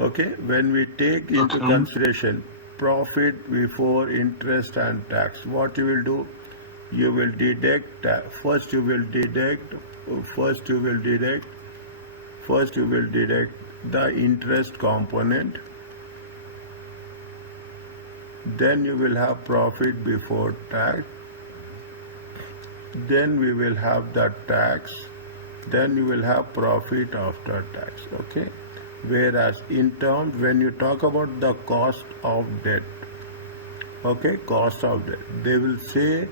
Okay, when we take into consideration profit before interest and tax, what you will do? You will deduct first. You will deduct the interest component. Then you will have profit before tax. Then we will have the tax. Then you will have profit after tax. Okay. Whereas in terms, when you talk about the cost of debt, okay, cost of debt, they will say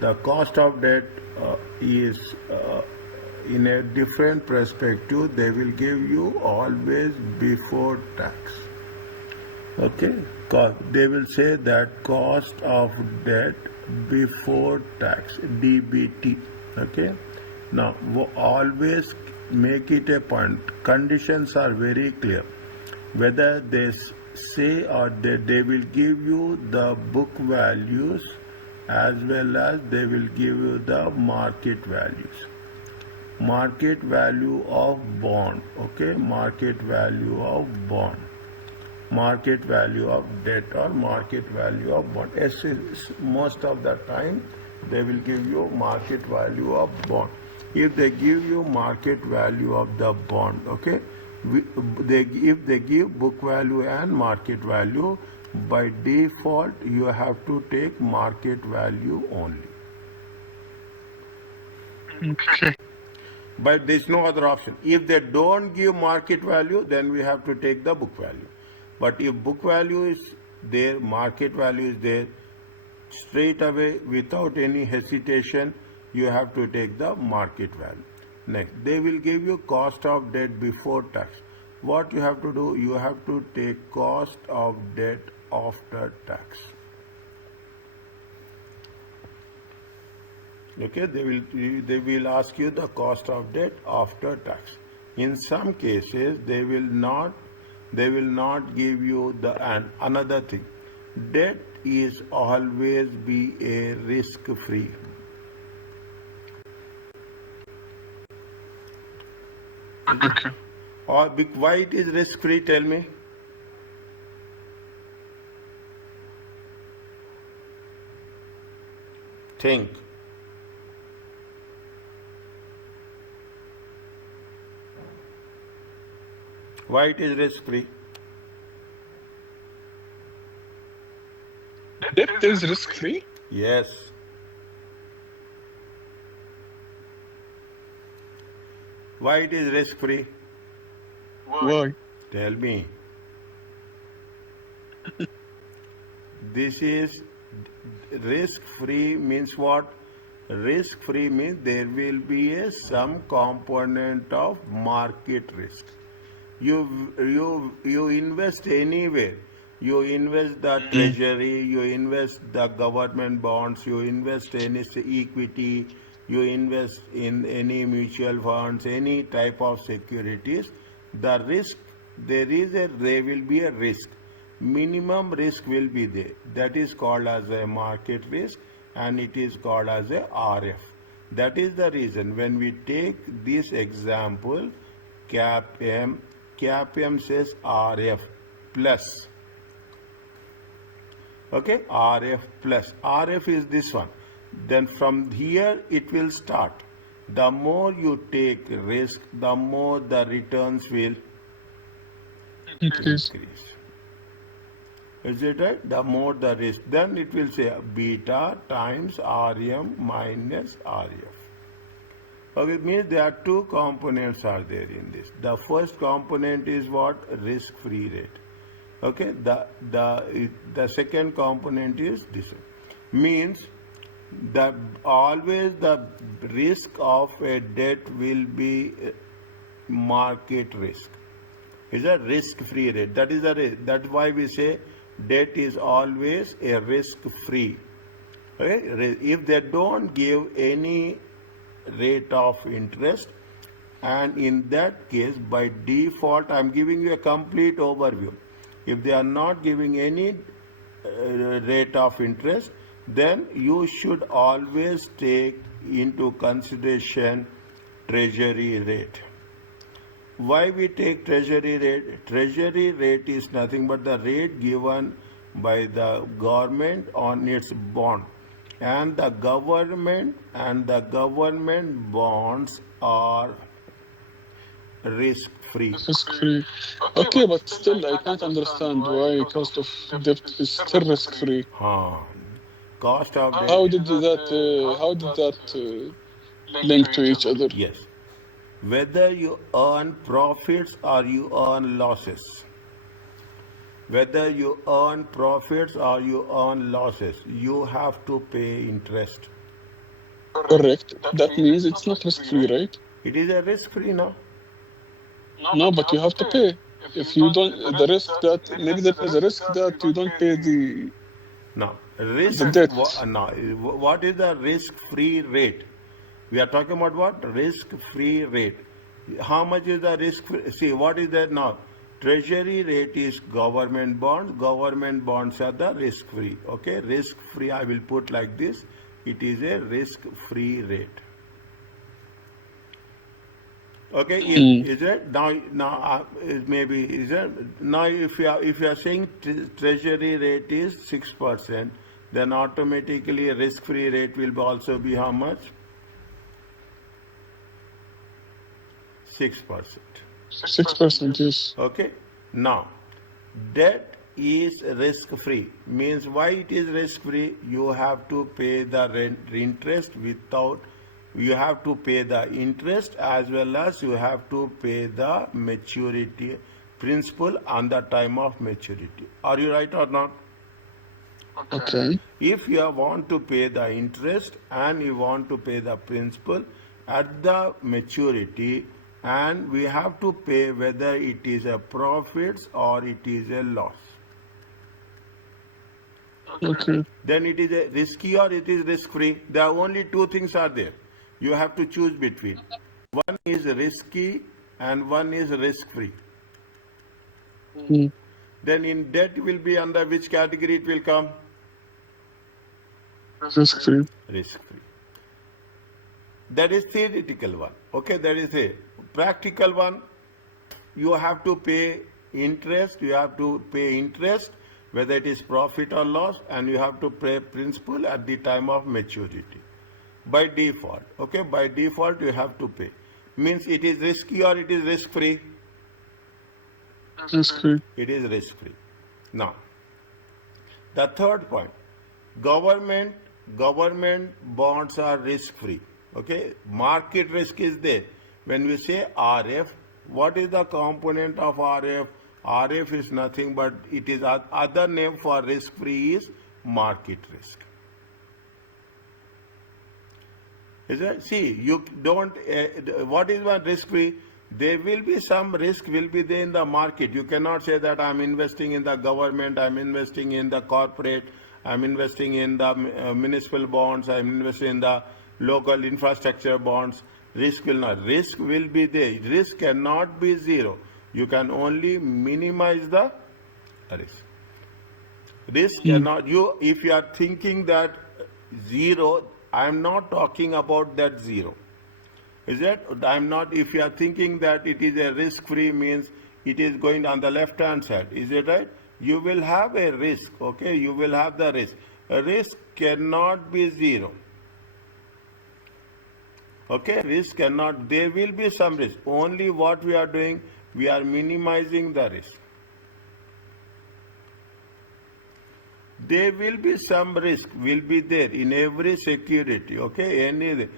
the cost of debt is in a different perspective. They will give you always before tax. Okay, they will say that cost of debt before tax, DBT. Okay, now always make it a point. Conditions are very clear. Whether they say or they will give you the book values as well as they will give you the market values. Market value of bond. Okay, market value of bond. Market value of debt or market value of bond. Most of the time they will give you market value of bond. If they give you market value of the bond, okay, if they give book value and market value, by default you have to take market value only. Okay. But there is no other option. If they don't give market value, then we have to take the book value. But if book value is there, market value is there, straight away without any hesitation, you have to take the market value. Next, they will give you cost of debt before tax. What you have to do? You have to take cost of debt after tax. Okay, they will ask you the cost of debt after tax. In some cases, they will not give you the another thing. Debt is always be a risk-free. Okay. Or why it is risk-free? Tell me. Think. Why it is risk-free? Debt is risk-free? Yes. Why it is risk-free? Why? Tell me. This is risk-free means what? Risk-free means there will be some component of market risk. You invest anywhere. You invest the treasury, you invest the government bonds, you invest any equity, you invest in any mutual funds, any type of securities. The risk, there will be a risk. Minimum risk will be there. That is called as a market risk and it is called as a RF. That is the reason when we take this example, CAPM says RF plus. Okay, RF plus. RF is this one. Then from here it will start. The more you take risk, the more the returns will increase. Is it right? The more the risk, then it will say beta times RM minus RF. Okay, it means there are two components are there in this. The first component is what? Risk-free rate. Okay, the second component is this. Means that always the risk of a debt will be market risk. Is a risk-free rate. That is the risk. That's why we say debt is always a risk-free. Okay? If they don't give any rate of interest, and in that case by default I am giving you a complete overview. If they are not giving any rate of interest, then you should always take into consideration treasury rate. Why we take treasury rate? Treasury rate is nothing but the rate given by the government on its bond, and the government bonds are risk free. Risk-free. Okay, but still, I can't understand why cost of debt is still risk-free. Cost of debt. How did that link to each other? Yes. Whether you earn profits or you earn losses. Whether you earn profits or you earn losses, you have to pay interest. Correct. That means it's not risk-free, right? It is a risk free now. No, but you have to pay. If you don't, the risk that maybe there is a risk that you don't pay Now, the debt. what is the risk free rate? We are talking about what? Risk free rate. How much is the risk free? See, what is that now? Treasury rate is government bonds. Government bonds are the risk free. Okay, risk free, I will put like this. It is a risk free rate. Okay, is it now maybe is it now if you are saying treasury rate is 6%, then automatically risk free rate will also be how much? 6%. 6%, yes. Okay, now debt is risk free, means why it is risk free? You have to pay the interest without, you have to pay the interest as well as you have to pay the maturity principal on the time of maturity. Are you right or not? Okay. If you want to pay the interest and you want to pay the principal at the maturity, and we have to pay whether it is a profits or it is a loss. Okay. Then it is a risky or it is risk free. There are only two things are there. You have to choose between. One is risky and one is risk free. Then in debt will be under which category it will come? Risk-free. Risk free. That is theoretical one. Okay, that is a practical one. You have to pay interest. You have to pay interest whether it is profit or loss, and you have to pay principal at the time of maturity. By default, okay, by default you have to pay. Means it is risky or it is risk free? Risk-free. It is risk free. Now, the third point, government bonds are risk free. Okay, market risk is there. When we say RF, what is the component of RF? RF is nothing but it is other name for risk free is market risk. Is it? See, you don't. What is one risk free? There will be some risk will be there in the market. You cannot say that I'm investing in the government, I'm investing in the corporate, I'm investing in the municipal bonds, I'm investing in the local infrastructure bonds. Risk will not. Risk will be there. Risk cannot be zero. You can only minimize the risk. Risk cannot. If you are thinking that zero, I am not talking about that zero. Is it? I'm not. If you are thinking that it is a risk-free, means it is going on the left-hand side. Is it right? You will have a risk. Okay, you will have the risk. A risk cannot be zero. Okay, risk cannot. There will be some risk. Only what we are doing, we are minimizing the risk. There will be some risk will be there in every security. Okay, any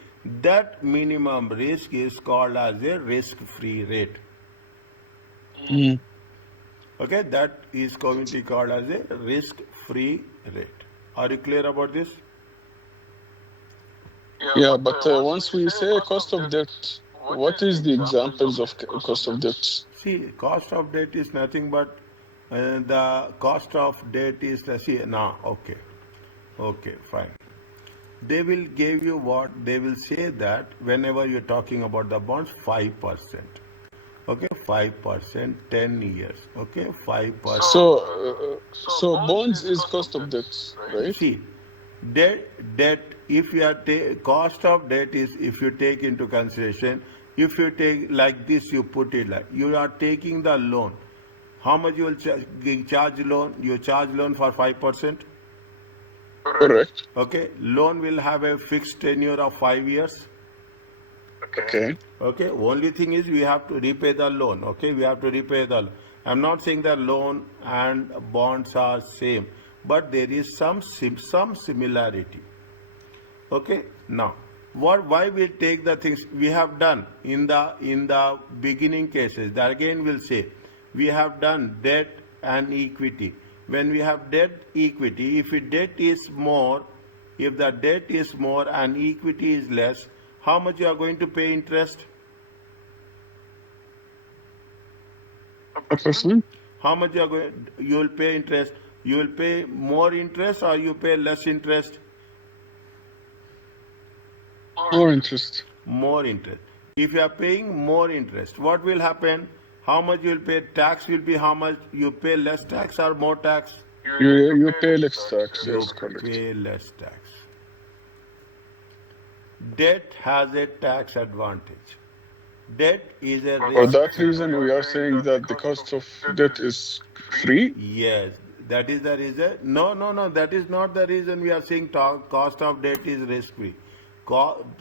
that minimum risk is called as a risk-free rate. Okay, that is going to be called as a risk-free rate. Are you clear about this? Yeah, but once we say cost of debt, what is the examples of cost of debt? See, cost of debt is nothing but the cost of debt is okay, fine. They will give you what they will say that whenever you're talking about the bonds, 5%. Okay, 5%, 10 years. Okay, 5%. So bonds is cost of debt, right? See, debt. If you are cost of debt is if you take into consideration If you take like this, you put it like you are taking the loan. How much you will charge loan? You charge loan for 5%. Correct. Okay, loan will have a fixed tenure of 5 years. Okay. Okay, only thing is we have to repay the loan. Okay, we have to repay the loan. I'm not saying that loan and bonds are same, but there is some similarity. Okay, now why we take the things we have done in the beginning cases, that again will say we have done debt and equity. When we have debt equity, if the debt is more, if the debt is more and equity is less, how much you are going to pay interest? A percent? How much you will pay interest? You will pay more interest or you pay less interest? More interest. More interest. If you are paying more interest, what will happen? How much you will pay? Tax will be how much? You pay less tax or more tax? You pay less tax. You Yes, correct. pay less tax. Debt has a tax advantage. Debt is a For risk. that reason, we are saying that the cost of debt is free. Yes, that is the reason. No. That is not the reason we are saying cost of debt is risk free.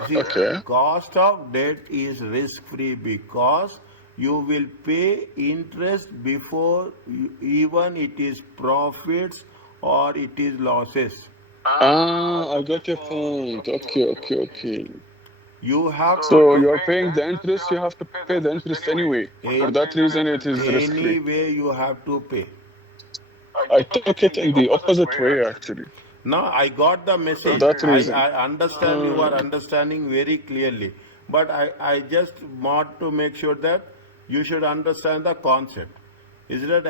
See, Okay. cost of debt is risk free because you will pay interest before even it is profits or it is losses. I got your point. Okay. You have to So pay you are paying the interest, you have to pay the interest anyway. For that reason, it is risk-free. anyway you have to pay. I took it in the opposite way, actually. Now I got the For message. that I, reason. I understand you are understanding very clearly. But I just want to make sure that you should understand the concept. Is that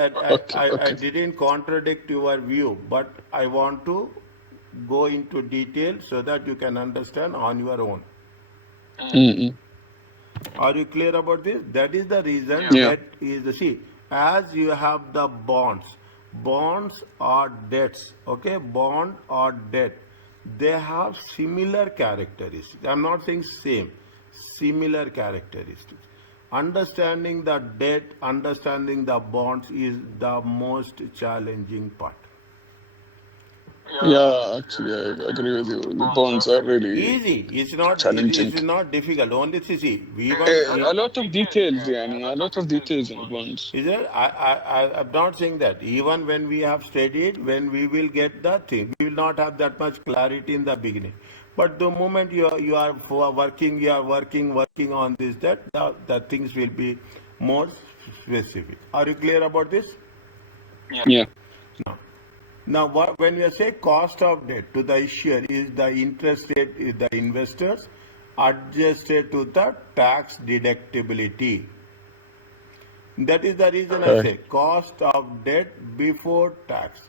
I Okay. didn't contradict your view, but I want to go into detail so that you can understand on your own. Mm-mm. Are you clear about this? That is the reason Yeah. that is see, as you have the bonds, bonds are debts, okay? Bond or debt, they have similar characteristics. I'm not saying same, similar characteristics. Understanding the debt, understanding the bonds is the most challenging part. Yeah, actually, I agree with you. The bonds are really Easy. challenging. It's not difficult. Only see, A lot of details, yani, a lot of details in bonds. is there? I'm not saying that. Even when we have studied, when we will get that thing, we will not have that much clarity in the beginning. But the moment you are working on this, that the things will be more specific. Are you clear about this? Yeah. Now, when you say cost of debt to the issuer is the interest rate is the investors adjusted to the tax deductibility. That is the reason I say cost of debt before tax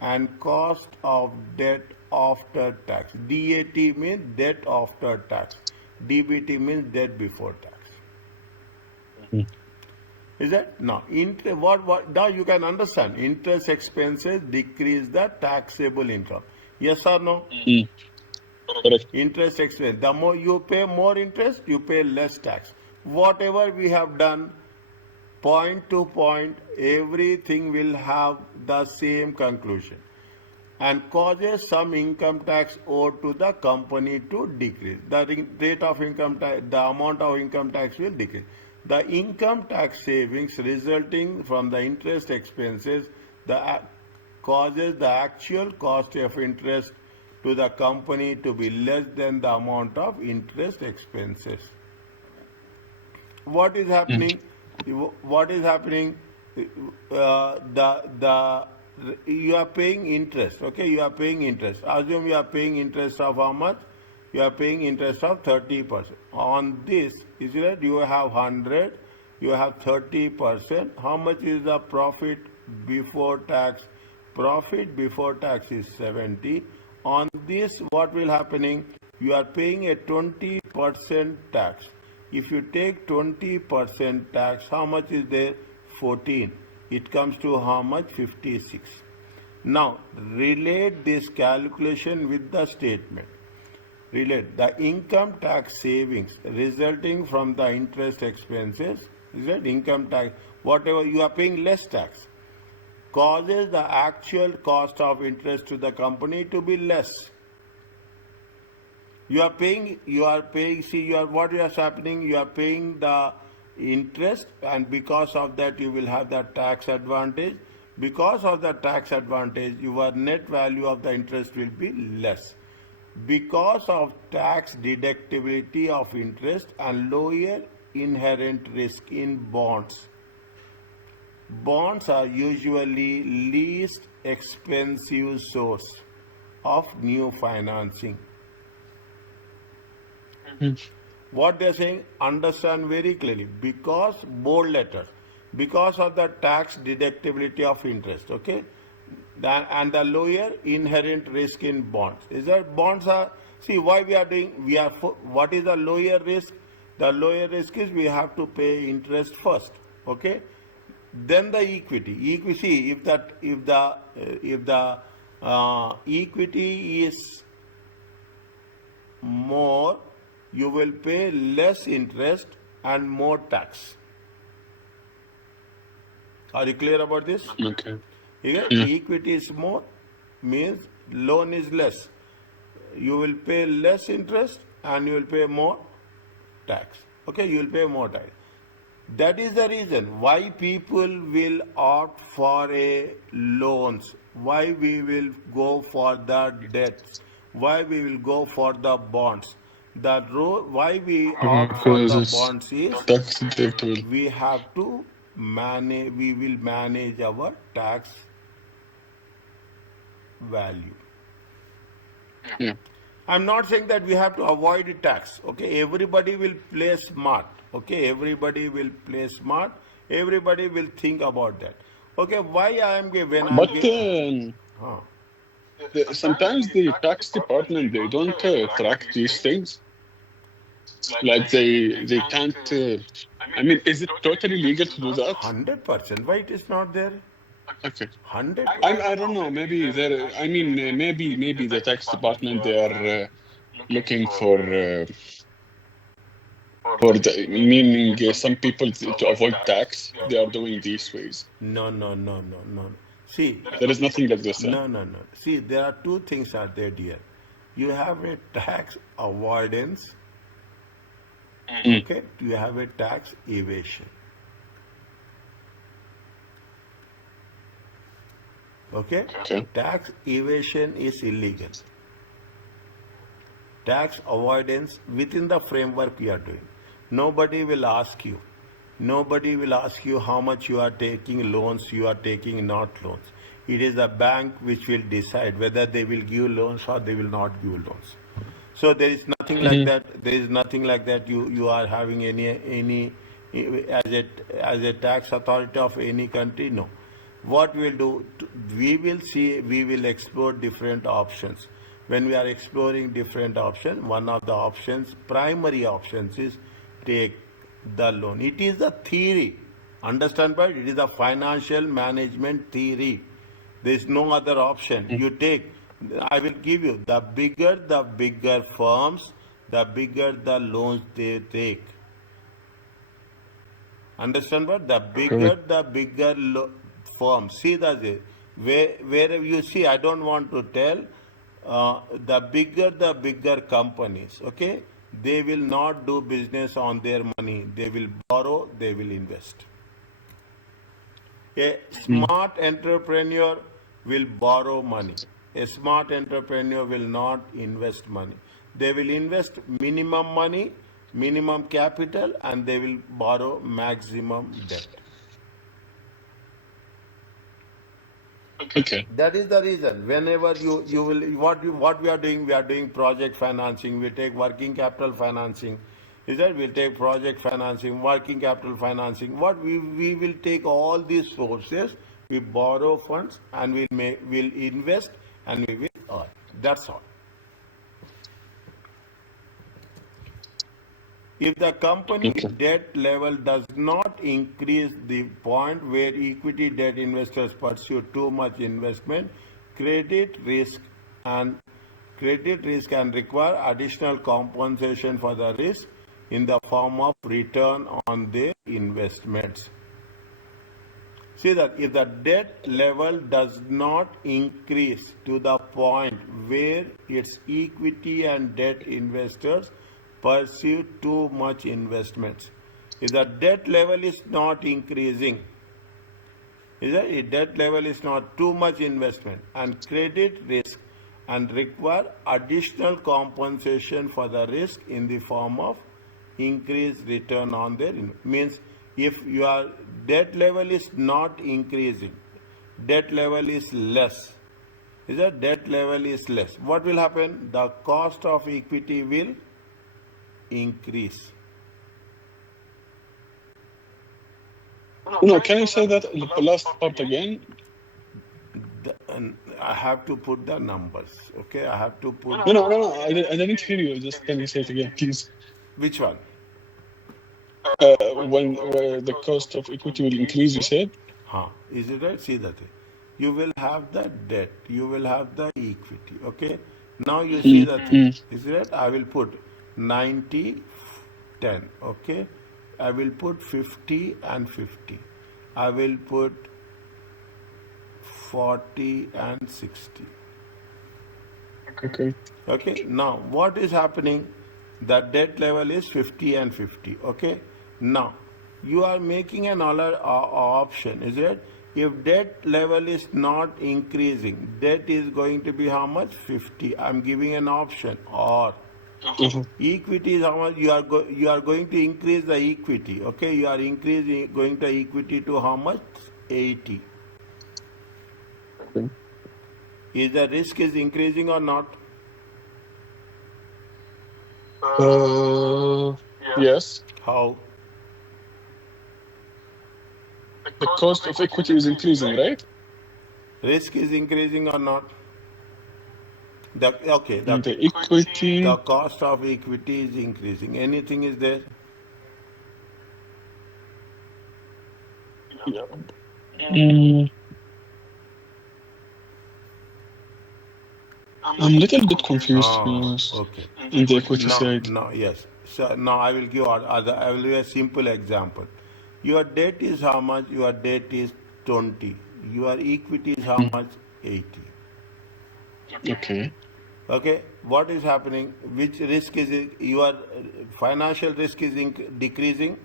and cost of debt after tax. DAT means debt after tax. DBT means debt before tax. Is that? Now, what now you can understand. Interest expenses decrease the taxable income. Yes or no? Mm. Correct. Interest expense. The more you pay more interest, you pay less tax. Whatever we have done, point to point, everything will have the same conclusion and causes some income tax owed to the company to decrease. The rate of income tax, the amount of income tax will decrease. The income tax savings resulting from the interest expenses causes the actual cost of interest to the company to be less than the amount of interest expenses. What is happening? What is happening? The you are paying interest. Okay, you are paying interest. Assume you are paying interest of how much? You are paying interest of 30%. On this, is it? You have 100. You have 30%. How much is the profit before tax? Profit before tax is 70. On this, what will happening? You are paying a 20% tax. If you take 20% tax, how much is there? 14. It comes to how much? 56. Now, relate this calculation with the statement. relate the income tax savings resulting from the interest expenses, is that income tax, whatever you are paying less tax, causes the actual cost of interest to the company to be less. What is happening, you are paying the interest, and because of that you will have the tax advantage. Because of the tax advantage, your net value of the interest will be less. Because of tax deductibility of interest and lower inherent risk in bonds. Bonds are usually least expensive source of new financing. What they're saying, understand very clearly, because bold letter, because of the tax deductibility of interest, okay, and the lower inherent risk in bonds. Is that bonds are, see why we are doing, what is the lower risk? The lower risk is we have to pay interest first, okay, then the equity. See, if the equity is more, you will pay less interest and more tax. Are you clear about this? Okay. Here, equity is more means loan is less. You will pay less interest and you will pay more tax. Okay, you will pay more tax. That is the reason why people will opt for a loans, why we will go for the debts, why we will go for the bonds. Why we opt for Because the it's bonds is tax deductible. we have to manage, we will manage our tax value. Yeah. I'm not saying that we have to avoid tax. Okay, everybody will play smart. Okay, everybody will play smart. Everybody will think about that. Okay, why I am when I'm But huh. sometimes the tax department, they don't track these things. Like they can't. I mean, is it totally legal to do that? 100%. Why it is not there? Okay. 100. I don't know. Maybe there. I mean, maybe the tax department, they are looking for the meaning some people to avoid tax. They are doing these ways. No. See, There is nothing like this. Huh? no. See, there are two things are there, dear. You have a tax avoidance. Okay, you have a tax evasion. Okay? Okay. Tax evasion is illegal. Tax avoidance within the framework you are doing. Nobody will ask you. Nobody will ask you how much you are taking loans, you are taking not loans. It is the bank which will decide whether they will give loans or they will not give loans. So there is nothing like that. There is nothing like that. You are having any as a tax authority of any country. No. What we'll do, we will see, we will explore different options. When we are exploring different options, one of the options, primary options, is take the loan. It is a theory. Understand, right? It is a financial management theory. There is no other option. You take, I will give you, the bigger firms, the bigger the loans they take. Understand what? The bigger firms. See that wherever you see, I don't want to tell, the bigger companies, okay? They will not do business on their money. They will borrow, they will invest. A smart entrepreneur will borrow money. A smart entrepreneur will not invest money. They will invest minimum money, minimum capital, and they will borrow maximum debt. Okay. That is the reason. Whenever you will, what we are doing project financing. We take working capital financing. Is that we take project financing, working capital financing. What we will take all these sources. We borrow funds and we'll invest and we will earn. That's all. If the company debt level does not increase the point where equity debt investors pursue too much investment, credit risk and credit risk and require additional compensation for the risk in the form of return on their investments. See that if the debt level does not increase to the point where its equity and debt investors pursue too much investments, if the debt level is not increasing, if debt level is not too much investment and credit risk and require additional compensation for the risk in the form of increased return on their means if your debt level is not increasing, debt level is less, is that debt level is less, what will happen? The cost of equity will increase. No, can you say that the last part again? I have to put the numbers. Okay, I have to put. No. I didn't hear you. Just can you say it again, please? Which one? When the cost of equity will increase, you said? Is it right? See that. You will have the debt, you will have the equity. Okay. Now you see that. Is it right? I will put 90, 10. Okay. I will put 50 and 50. I will put 40 and 60. Okay. Okay. Now what is happening? The debt level is 50 and 50. Okay. Now you are making another option. Is it? If debt level is not increasing, debt is going to be how much? 50. I'm giving an option. Or equity is how much? You are going to increase the equity. Okay. You are going to equity to how much? 80. Okay. Is the risk is increasing or not? Yes. How? The cost of equity is increasing, right? Risk is increasing or not? The equity. The cost of equity is increasing. Anything is there? Yeah. I'm a little bit confused Okay. in the equity side. No, yes. So now I will give I will give a simple example. Your debt is how much? Your debt is 20. Your equity is how much? 80. Okay. Okay. What is happening? Which risk is it? Your financial risk is decreasing.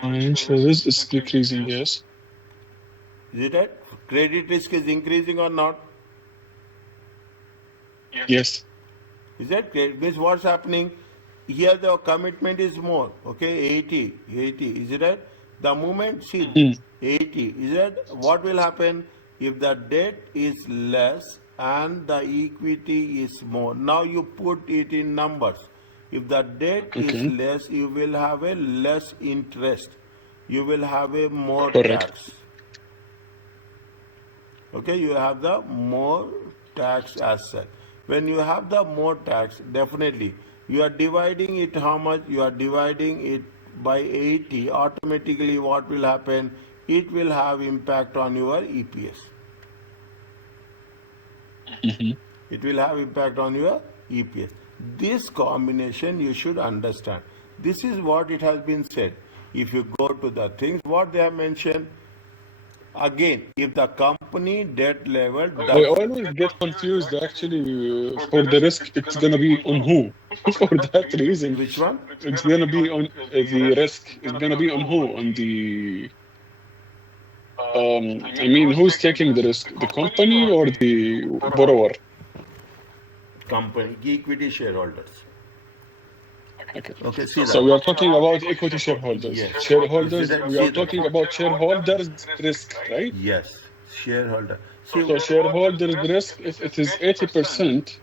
Financial risk is decreasing, yes. Is it right? Credit risk is increasing or not? Yes. Is that clear? Means what's happening? Here the commitment is more. Okay, 80. Is it right? The moment, see, 80. Is that what will happen if the debt is less and the equity is more? Now you put it in numbers. If the debt is less, you will have a less interest. You will have a more tax. Okay, you have the more tax as such. When you have the more tax, definitely you are dividing it how much? You are dividing it by 80. Automatically what will happen? It will have impact on your EPS. It will have impact on your EPS. This combination you should understand. This is what it has been said. If you go to the things, what they have mentioned, again, if the company debt level I always get confused actually for the risk. It's gonna be on who? For that reason. Which one? It's gonna be on the risk. It's gonna be on who? On the I mean, who's taking the risk? The company or the borrower? Company, equity shareholders. Okay, see that. So we are talking about equity shareholders. Yes. Shareholders, See that? we are talking about shareholders' risk, right? Yes, shareholder. So shareholders' risk, if it is 80%,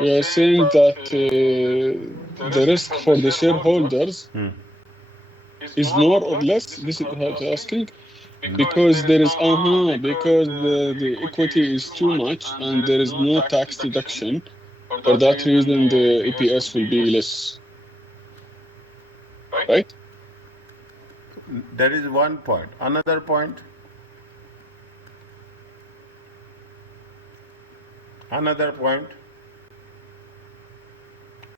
we are saying that the risk for the shareholders is more or less. This is what I'm asking, because there is because the equity is too much and there is no tax deduction. For that reason, the EPS will be less, right? That is one point. Another point. Another point.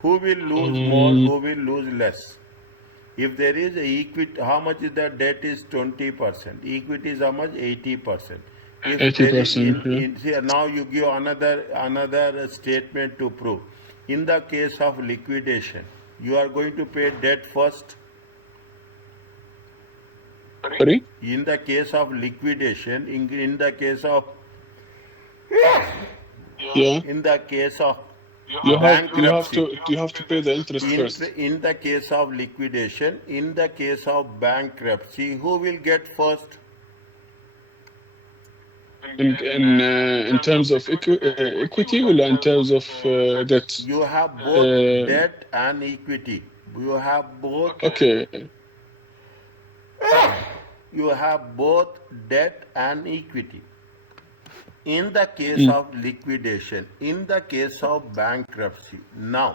Who will lose more? Who will lose less? If there is a equity, how much is the debt is 20%. Equity is how much? 80%. If there is 80%. Yeah. here now you give another statement to prove. In the case of liquidation, you are going to pay debt first. Sorry? In the case of liquidation, in the case of Yeah. in the case of You bankruptcy, have to pay the interest first. in the case of liquidation, in the case of bankruptcy, who will get first? In terms of equity or in terms of debt? You have both Uh, debt and equity. You have both. okay. You have both debt and equity. In the case Mm. of liquidation, in the case of bankruptcy. Now,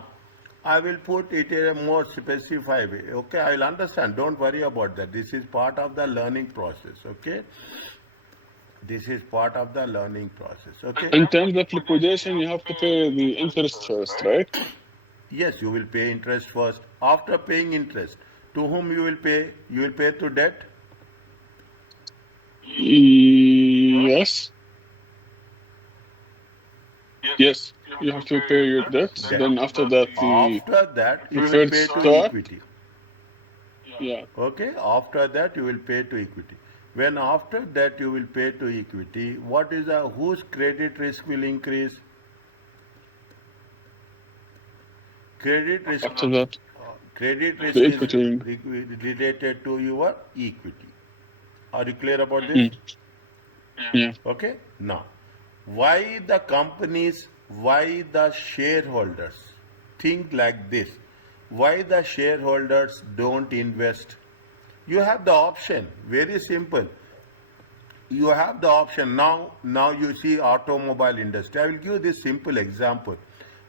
I will put it in a more specified way. Okay, I will understand. Don't worry about that. This is part of the learning process. Okay, this is part of the learning process. Okay. In terms of liquidation, you have to pay the interest first, right? Yes, you will pay interest first. After paying interest, to whom you will pay? You will pay to debt. Yes. Yes. You have to pay your debt. Debt. Then after that, the After that, you will preferred pay to stock. equity. Yeah. Okay. After that, you will pay to equity. When after that you will pay to equity, what is the whose credit risk will increase? Credit risk. After that, Credit risk the is equity. related to your equity. Are you clear about this? Mm. Yeah. Okay. Now, why the companies, why the shareholders think like this? Why the shareholders don't invest? You have the option. Very simple. You have the option. Now you see automobile industry. I will give this simple example.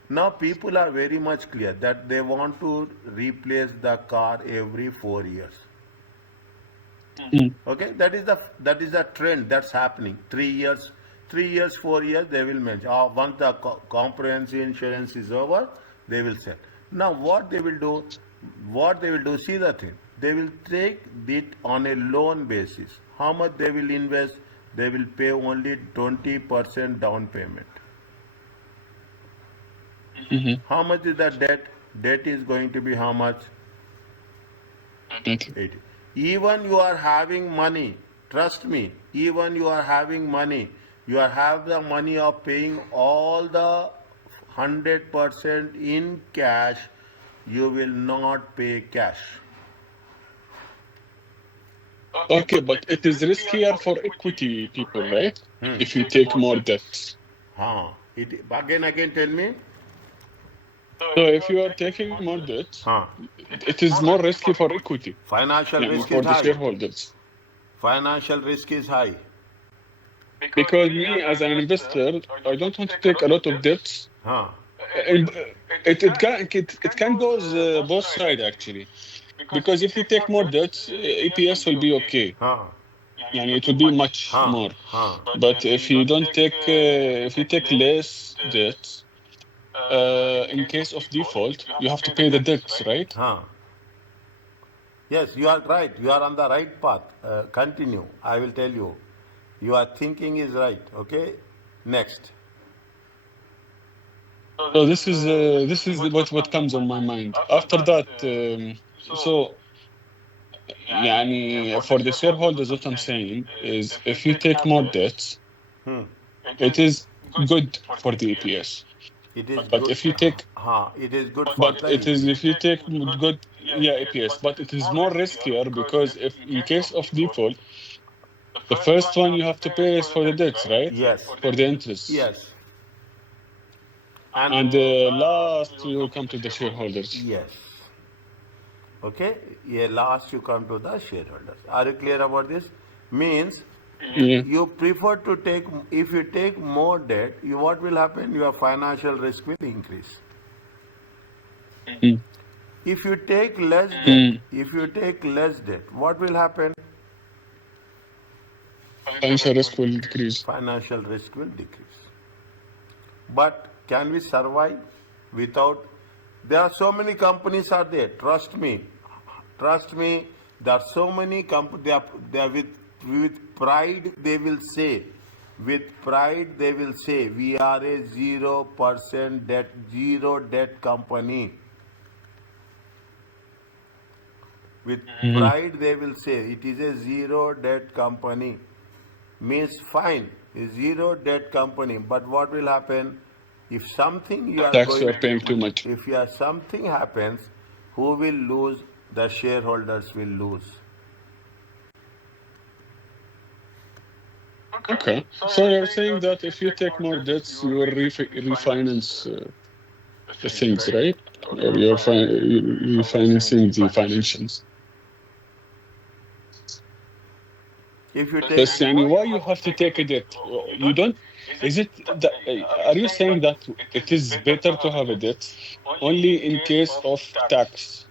Now people are very much clear that they want to replace the car every 4 years. Mm. Okay, that is the trend that's happening. 3 years, 3 years, 4 years, they will mention. Once the comprehensive insurance is over, they will sell. Now, what they will do? What they will do? See the thing. They will take it on a loan basis. How much they will invest? They will pay only 20% down payment. Mm-hmm. How much is the debt? Debt is going to be how much? 80. Even you are having money, trust me, even you are having money, you are have the money of paying all the 100% in cash, you will not pay cash. Okay, but it is riskier for equity people, right? If you take more debts. Again, tell me. So if you are taking more debt, Huh. it is more risky for equity. Financial Yeah, risk for is the high. shareholders. Financial risk is high. Because me as an investor, I don't want to take a lot of debts. Huh. And it can go both sides actually. Because if you take more debts, EPS will be okay. Huh. Yani it will be much Huh. more. Huh. But if you don't take, if you take less debts, in case of default, you have to pay the debts, right? Huh. Yes, you are right. You are on the right path. Continue. I will tell you. Your thinking is right. Okay. Next. So this is what comes on my mind. After that, so يعني for the shareholders, what I'm saying is if you take more debts, Hmm. it is good for the EPS. It is But good. if you take, It is good for but the it is if you EPS. take good, yeah, EPS, but it is more riskier because if in case of default, the first one you have to pay is for the debts, right? Yes. For the interest. Yes. And And the last you will come to the shareholders. yes. Okay. Yeah, last you come to the shareholders. Are you clear about this? Means Yeah. you prefer to take, if you take more debt, what will happen? Your financial risk will increase. Mm. If you take less debt, Mm. what will happen? Financial risk will decrease. Financial risk will decrease. But can we survive without? There are so many companies are there. Trust me. Trust me. There are so many companies. They are with pride. They will say, with pride they will say, we are a 0% debt, zero debt company. With Mhm. pride they will say it is a zero debt company. Means fine, a zero debt company. But what will happen if something you are Tax, you going are paying too much. if you are, something happens, who will lose? The shareholders will lose. Okay. So you're saying that if you take more debts, you will refinance the things, right? Or you're refinancing the financials. If you take, But يعني, why you have to take a debt? You don't. Is it that? Are you saying that it is better to have a debt only in case of tax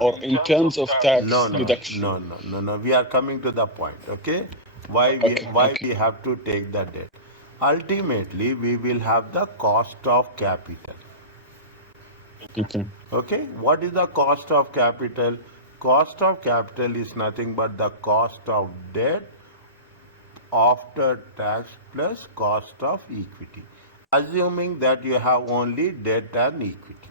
or in terms of no, tax no, deduction? no, no, no, no. We are coming to the point. Okay, Okay. why Okay. we have to take the debt? Ultimately, we will have the cost of capital. Okay. Okay, what is the cost of capital? Cost of capital is nothing but the cost of debt after tax plus cost of equity. Assuming that you have only debt and equity.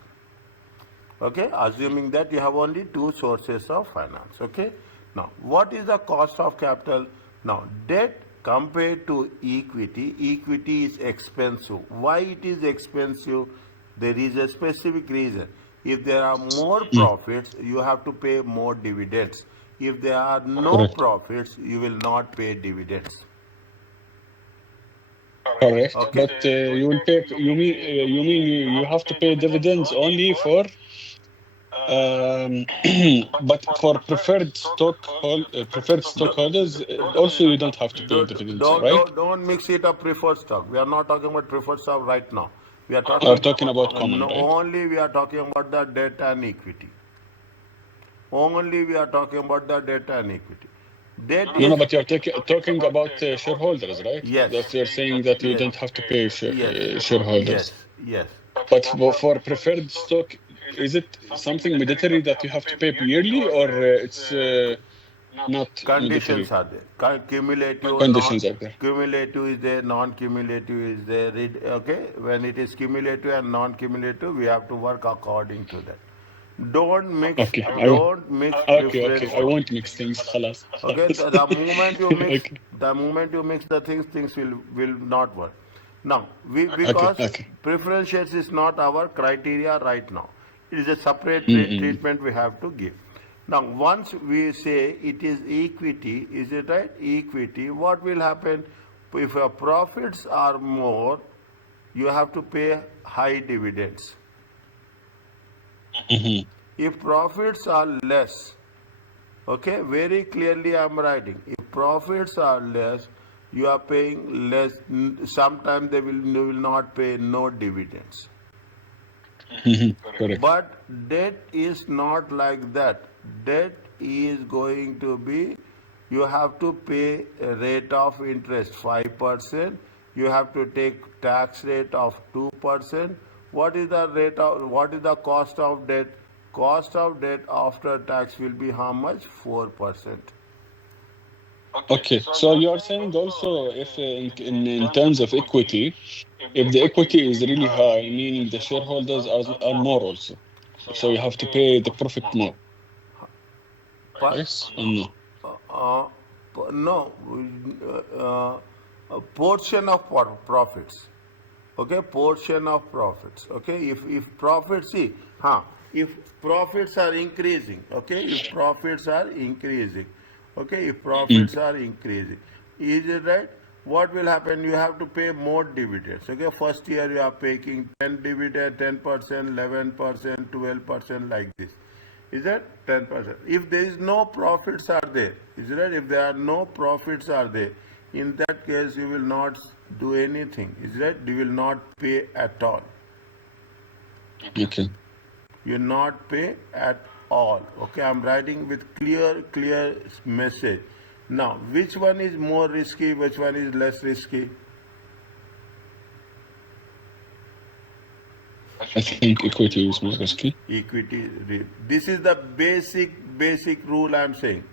Okay, assuming that you have only two sources of finance. Okay, now what is the cost of capital? Now debt compared to equity is expensive. Why it is expensive? There is a specific reason. If there are more Mm, profits, you have to pay more dividends. If there are no correct. profits, you will not pay dividends. Correct. Okay. But you will pay. You mean you have to pay dividends only for but for preferred stockholders, also you don't have to pay dividends, right? Don't mix it up preferred stock. We are not talking about preferred stock right now. We are We're talking talking about common, no, right? only we are talking about the debt and equity. Only we are talking about the debt and equity. Debt No, is, no, but you're talking about shareholders, right? yes, That you're saying that you yes, don't have to pay yes, yes, shareholders. yes. But for preferred stock, is it something mandatory that you have to pay yearly, or it's not Conditions mandatory? are there. Cumulative, non Conditions are there. cumulative is there, non-cumulative is there. Okay, when it is cumulative and non-cumulative, we have to work according to that. Don't mix, Okay, don't mix okay. preference. I won't mix things. خلاص. Okay, خلاص. the moment you mix, Okay, the things will not work. Now, okay, because okay. preference shares is not our criteria right now. It is a separate Mm-mm. treatment we have to give. Now, once we say it is equity, is it right? Equity. What will happen if your profits are more? You have to pay high dividends. Mm-hmm. If profits are less, okay, very clearly I am writing. If profits are less, you are paying less. Sometimes they will not pay no dividends. Mm-hmm. Correct. But debt is not like that. Debt is going to be, you have to pay a rate of interest 5%. You have to take tax rate of 2%. What is the cost of debt? Cost of debt after tax will be how much? 4%. Okay, so you are saying also if in terms of equity, if the equity is really high, meaning the shareholders are more also, so you have to pay the profit more. But Yes or no? uh, no, a portion of profits. Okay, portion of profits. Okay, if profits, see, if profits are increasing, okay, if profits are increasing, okay, if Mm. profits are increasing, is it right? What will happen? You have to pay more dividends. Okay, first year you are paying 10 dividend, 10%, 11%, 12% like this. Is that 10%? If there is no profits are there, is that if there are no profits are there, in that case you will not do anything. Is that you will not pay at all. Okay. You will not pay at all. Okay, I'm writing with clear message. Now, which one is more risky? Which one is less risky? I think equity is more risky. Equity. This is the basic rule I'm saying.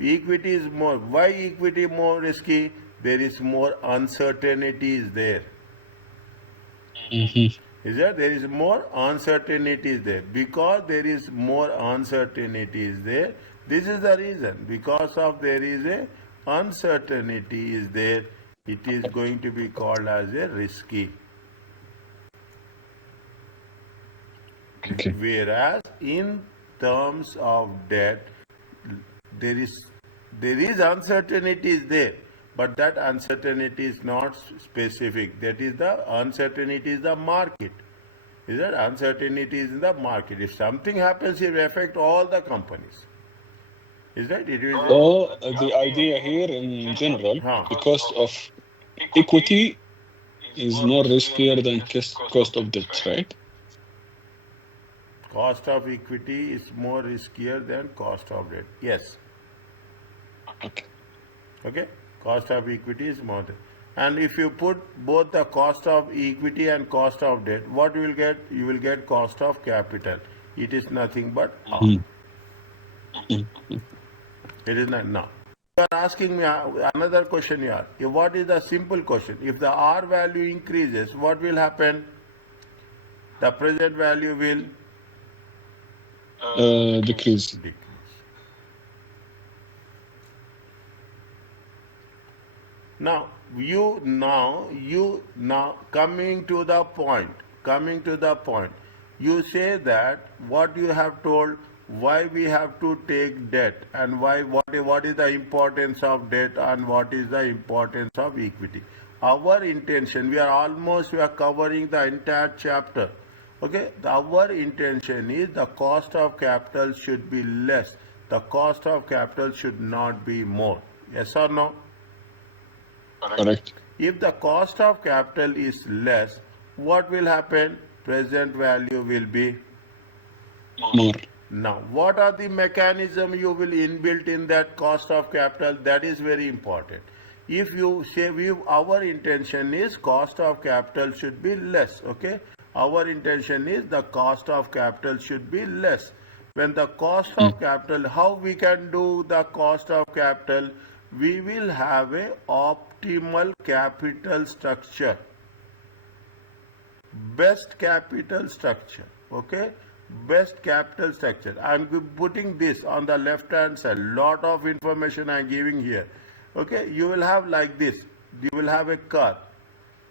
Equity is more. Why equity more risky? There is more uncertainty is there. Mm-hmm. Is that there is more uncertainty is there? Because there is more uncertainty is there. This is the reason. Because of there is a uncertainty is there. It is going to be called as a risky. Okay. Whereas in terms of debt, there is uncertainty is there, but that uncertainty is not specific. That is the uncertainty is the market. Is that uncertainty is in the market? If something happens, it will affect all the companies. Is that it is? So the idea here in general, Huh. the cost of equity is more riskier than cost of debt, right? Cost of equity is more riskier than cost of debt. Yes. Okay. Okay. Cost of equity is more. And if you put both the cost of equity and cost of debt, what you will get? You will get cost of capital. It is nothing but R. Mm-hmm. It is not now. You are asking me another question here. What is the simple question? If the R value increases, what will happen? The present value will Decrease. decrease. Now coming to the point, you say that what you have told, why we have to take debt, and what is the importance of debt and what is the importance of equity. Our intention, we are covering the entire chapter. Okay, our intention is the cost of capital should be less. The cost of capital should not be more. Yes or no? Correct. If the cost of capital is less, what will happen? Present value will be More. now. What are the mechanism you will inbuilt in that cost of capital? That is very important. If you say our intention is cost of capital should be less, okay? Our intention is the cost of capital should be less. When the cost of capital, how we can do the cost of capital? We will have a optimal capital structure, best capital structure. Okay, best capital structure. I'm putting this on the left hand side. Lot of information I'm giving here. Okay, you will have like this. You will have a curve.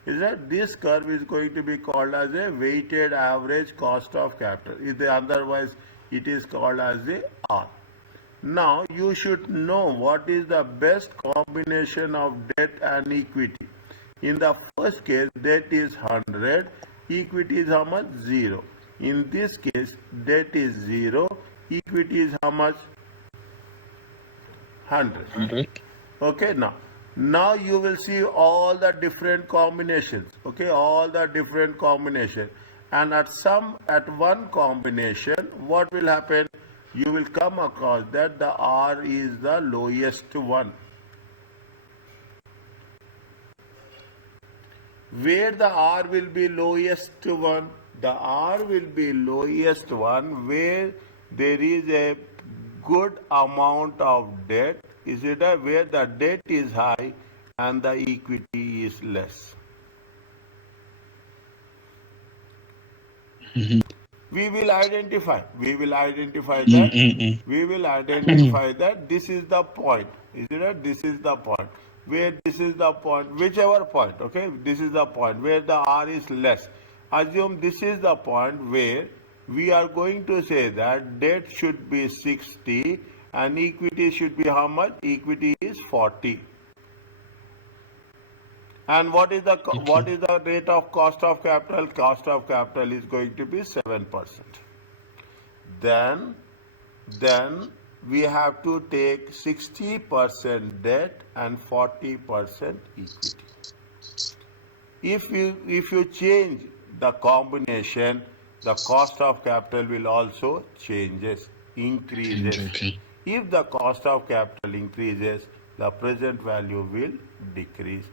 Is that this curve is going to be called as a weighted average cost of capital. Otherwise, it is called as the R. Now you should know what is the best combination of debt and equity. In the first case, debt is 100, equity is how much? 0. In this case, debt is 0, equity is how much? 100. 100. Okay, now you will see all the different combinations. Okay, all the different combination, and at one combination, what will happen? You will come across that the R is the lowest one. Where the R will be lowest one? The R will be lowest one where there is a good amount of debt. Is it where the debt is high and the equity is less? We will identify that this is the point. Is it right? This is the point where this is the point, whichever point. Okay, this is the point where the R is less. Assume this is the point where we are going to say that debt should be 60 and equity should be how much? Equity is 40. And what is the rate of cost of capital? Cost of capital is going to be 7%. Then we have to take 60% debt and 40% equity. If you change the combination, the cost of capital will also increases. Okay. If the cost of capital increases, the present value will decrease.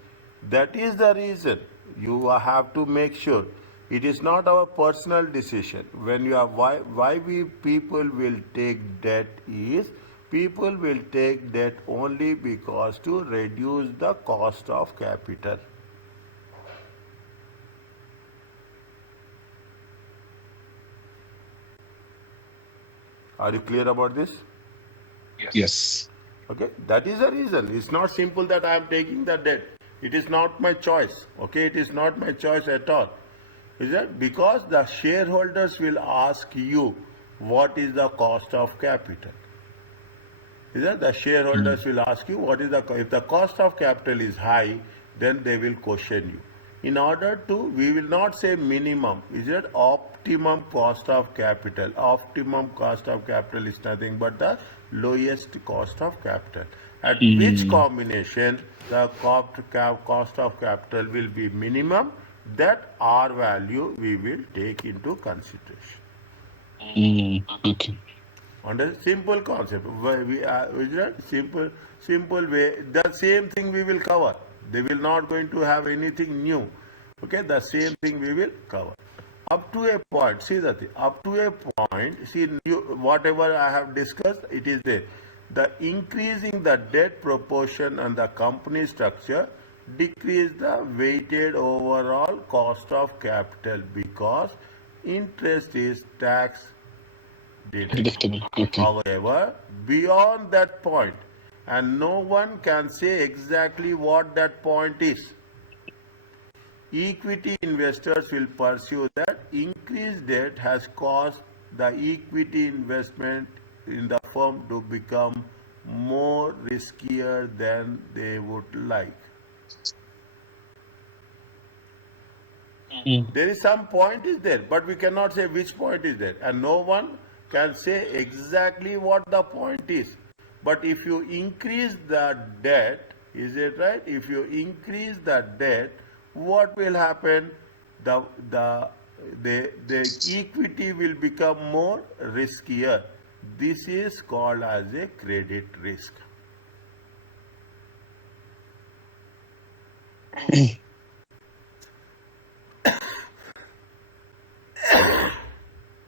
That is the reason you have to make sure It is not our personal decision. When you are why we people will take debt is people will take debt only because to reduce the cost of capital. Are you clear about this? Yes. Okay, that is the reason. It's not simple that I am taking the debt. It is not my choice. Okay, it is not my choice at all. Is that because the shareholders will ask you what is the cost of capital? Is that the shareholders will ask you what is the if the cost of capital is high, then they will question you. In order to, we will not say minimum. Is it optimum cost of capital? Optimum cost of capital is nothing but the lowest cost of capital. At which Mm. combination the cost of capital will be minimum, that R value we will take into consideration. Mm. Okay. Under simple concept, simple way. The same thing we will cover. They will not going to have anything new. Okay, the same thing we will cover. Up to a point, see that up to a point, see whatever I have discussed, it is there. The increasing the debt proportion and the company structure decrease the weighted overall cost of capital because interest is tax deductible. Predictable. Okay. However, beyond that point, and no one can say exactly what that point is, equity investors will pursue that increased debt has caused the equity investment in the firm to become more riskier than they would like. Mm. There is some point is there, but we cannot say which point is there, and no one can say exactly what the point is. But if you increase the debt, is it right? If you increase the debt, what will happen? The the the equity will become more riskier. This is called as a credit risk.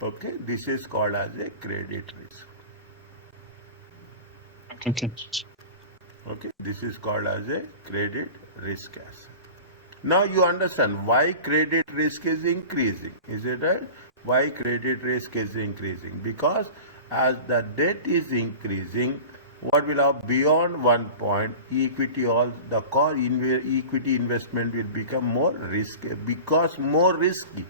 Okay, this is called as a credit risk. Okay. Okay, this is called as a credit risk asset. Now you understand why credit risk is increasing. Is it right? Why credit risk is increasing? Because as the debt is increasing, what will have beyond one point, equity all the equity investment will become more risky because more risky.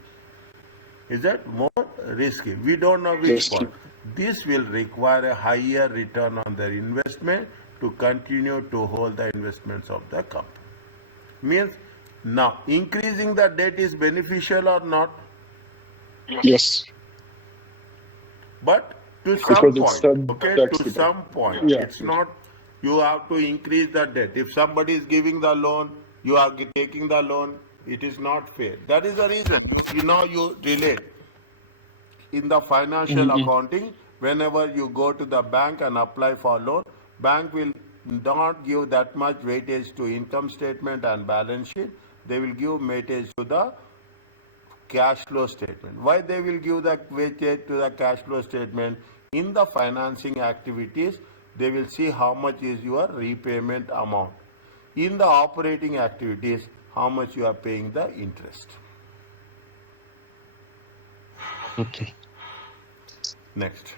Is that more risky? We don't know which Risky. point. This will require a higher return on their investment to continue to hold the investments of the company. Means now increasing the debt is beneficial or not, Yes. but to some Because it's point. Okay, to taxable. some point. Yeah. It's not you have to increase the debt. If somebody is giving the loan, you are taking the loan. It is not fair. That is the reason. You relate in the financial Mm-mm. accounting. Whenever you go to the bank and apply for loan, bank will not give that much weightage to income statement and balance sheet. They will give weightage to the cash flow statement. Why they will give the weightage to the cash flow statement? In the financing activities, they will see how much is your repayment amount. In the operating activities, how much you are paying the interest. Okay. Next.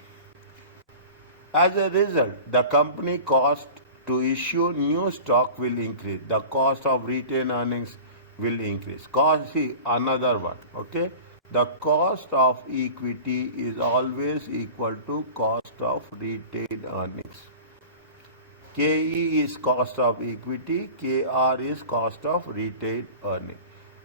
As a result, the company cost to issue new stock will increase. The cost of retained earnings will increase. Cost, see, another one, okay? The cost of equity is always equal to cost of retained earnings. KE is cost of equity, KR is cost of retained earning.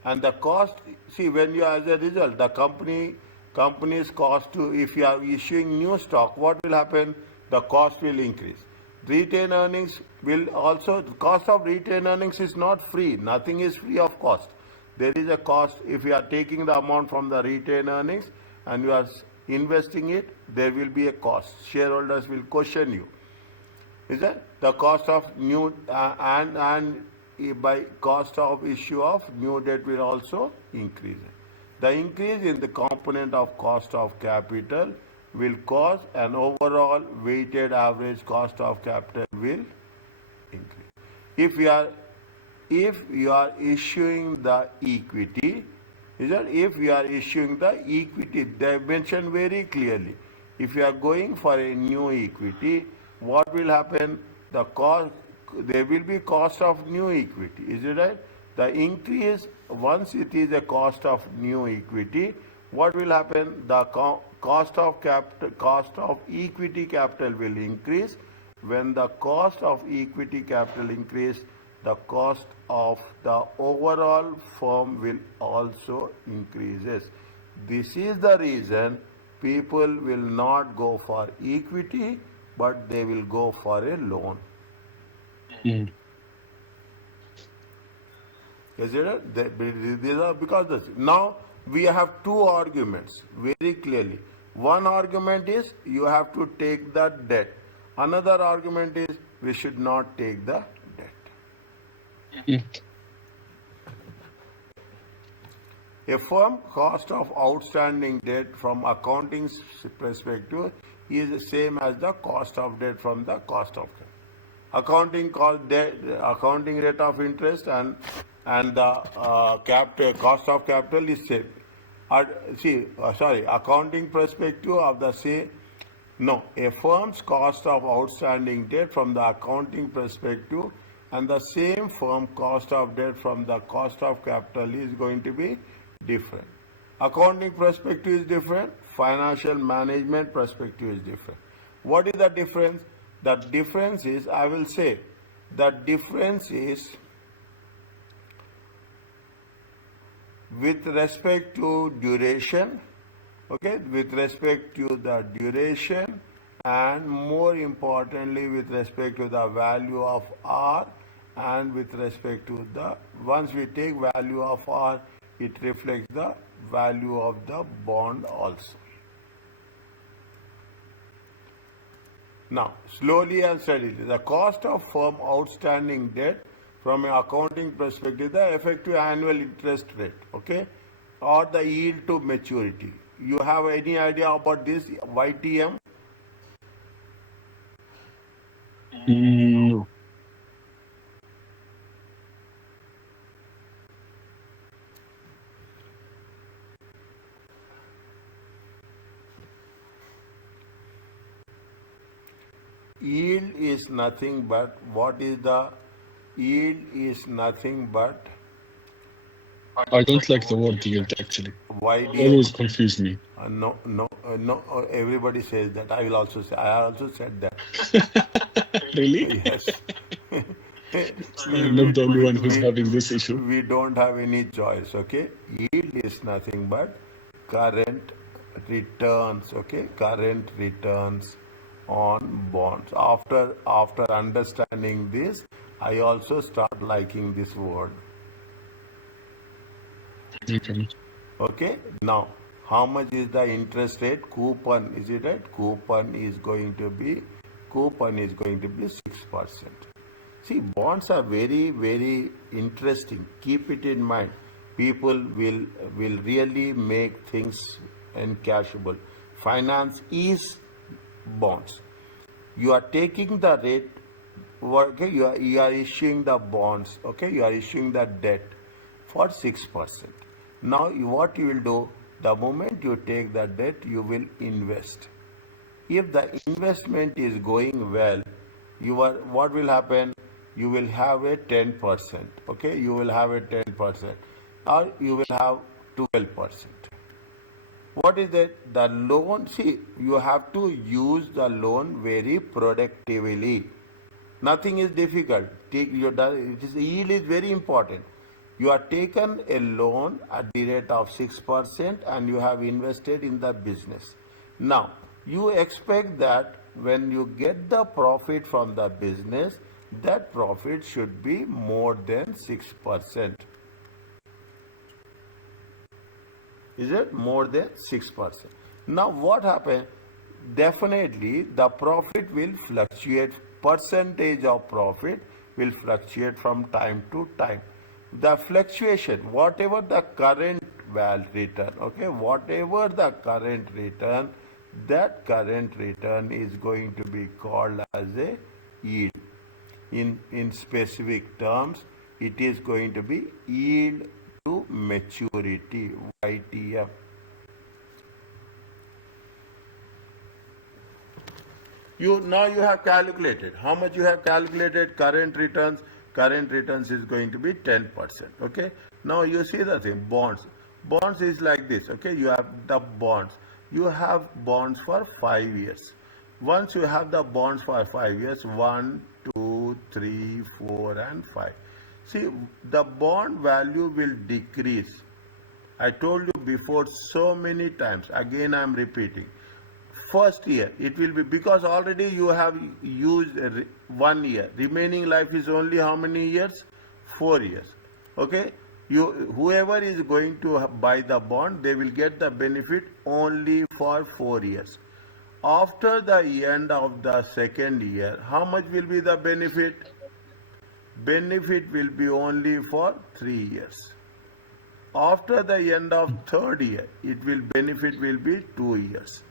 And the cost, see, when you as a result, the company's cost to, if you are issuing new stock, what will happen? The cost will increase. Retained earnings will also, cost of retained earnings is not free. Nothing is free of cost. There is a cost. If you are taking the amount from the retained earnings and you are investing it, there will be a cost. Shareholders will question you. Is that the cost of new and by cost of issue of new debt will also increase. The increase in the component of cost of capital will cause an overall weighted average cost of capital will increase. If you are issuing the equity, if you are issuing the equity, they mention very clearly. If you are going for a new equity, what will happen? The cost, there will be cost of new equity. Is it right? The increase, once it is a cost of new equity, what will happen? The cost of equity capital will increase. When the cost of equity capital increase, the cost of the overall firm will also increases. This is the reason people will not go for equity, but they will go for a loan. Mm. Is it? These are because this. Now we have two arguments very clearly. One argument is you have to take the debt. Another argument is we should not take the debt. Mm. A firm cost of outstanding debt from accounting perspective is the same as the cost of debt from the cost of debt. Accounting rate of interest and the cost of capital is same. Accounting perspective of the same. No, a firm's cost of outstanding debt from the accounting perspective and the same firm cost of debt from the cost of capital is going to be different. Accounting perspective is different, financial management perspective is different. What is the difference? The difference is, I will say, the difference is with respect to duration, okay, with respect to the duration, and more importantly with respect to the value of R, and with respect to the, once we take value of R, it reflects the value of the bond also. Now, slowly and steadily, the cost of firm outstanding debt from an accounting perspective, the effective annual interest rate, okay, or the yield to maturity. You have any idea about this YTM? No. Yield is nothing but, what is the yield is nothing but I don't like the word yield actually. YDM. Always confuse me. No, everybody says that. I will also say, I also said that. Really? Yes. I'm not the only one who's having this issue. We don't have any choice, okay? Yield is nothing but current returns, okay? Current returns on bonds. After understanding this, I also start liking this word. Okay. Okay, now how much is the interest rate? Coupon, is it right? Coupon is going to be 6%. See, bonds are very, very interesting. Keep it in mind. People will really make things encashable. Finance is bonds. You are taking the rate, okay, you are issuing the bonds, okay, you are issuing the debt for 6%. Now what you will do, the moment you take the debt, you will invest. If the investment is going well, what will happen? You will have a 10%, okay, you will have a 10%, or you will have 12%. What is that? The loan, see, you have to use the loan very productively. Nothing is difficult. Yield is very important. You are taken a loan at the rate of 6% and you have invested in the business. Now, you expect that when you get the profit from the business, that profit should be more than 6%. Is it more than 6%? Now what happens? Definitely the profit will fluctuate. Percentage of profit will fluctuate from time to time. The fluctuation, whatever the current return. Okay, whatever the current return, that current return is going to be called as a yield. In specific terms, it is going to be yield to maturity, YTM. You have calculated how much you have calculated current returns is going to be 10%. Okay, now you see the thing, bonds is like this. Okay, you have the bonds, you have bonds for 5 years. Once you have the bonds for 5 years, 1 2 3 4 and 5, see, the bond value will decrease. I told you before so many times, again I am repeating. First year it will be, because already you have used 1 year, remaining life is only how many years? 4 years. Okay, whoever is going to buy the bond, they will get the benefit only for 4 years. After the end of the second year, how much will be the benefit? Benefit will be only for 3 years. After the end of third year, benefit will be 2 years.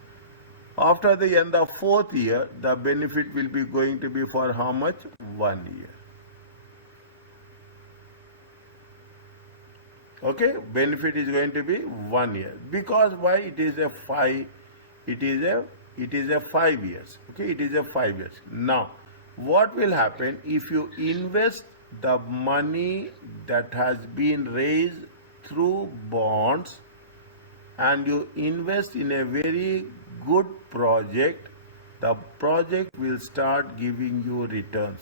After the end of fourth year, the benefit will be going to be for how much? 1 year. Okay, benefit is going to be 1 year. Because why? It is a 5 years. Okay, it is a 5 years. Now, what will happen if you invest the money that has been raised through bonds and you invest in a very good project? The project will start giving you returns.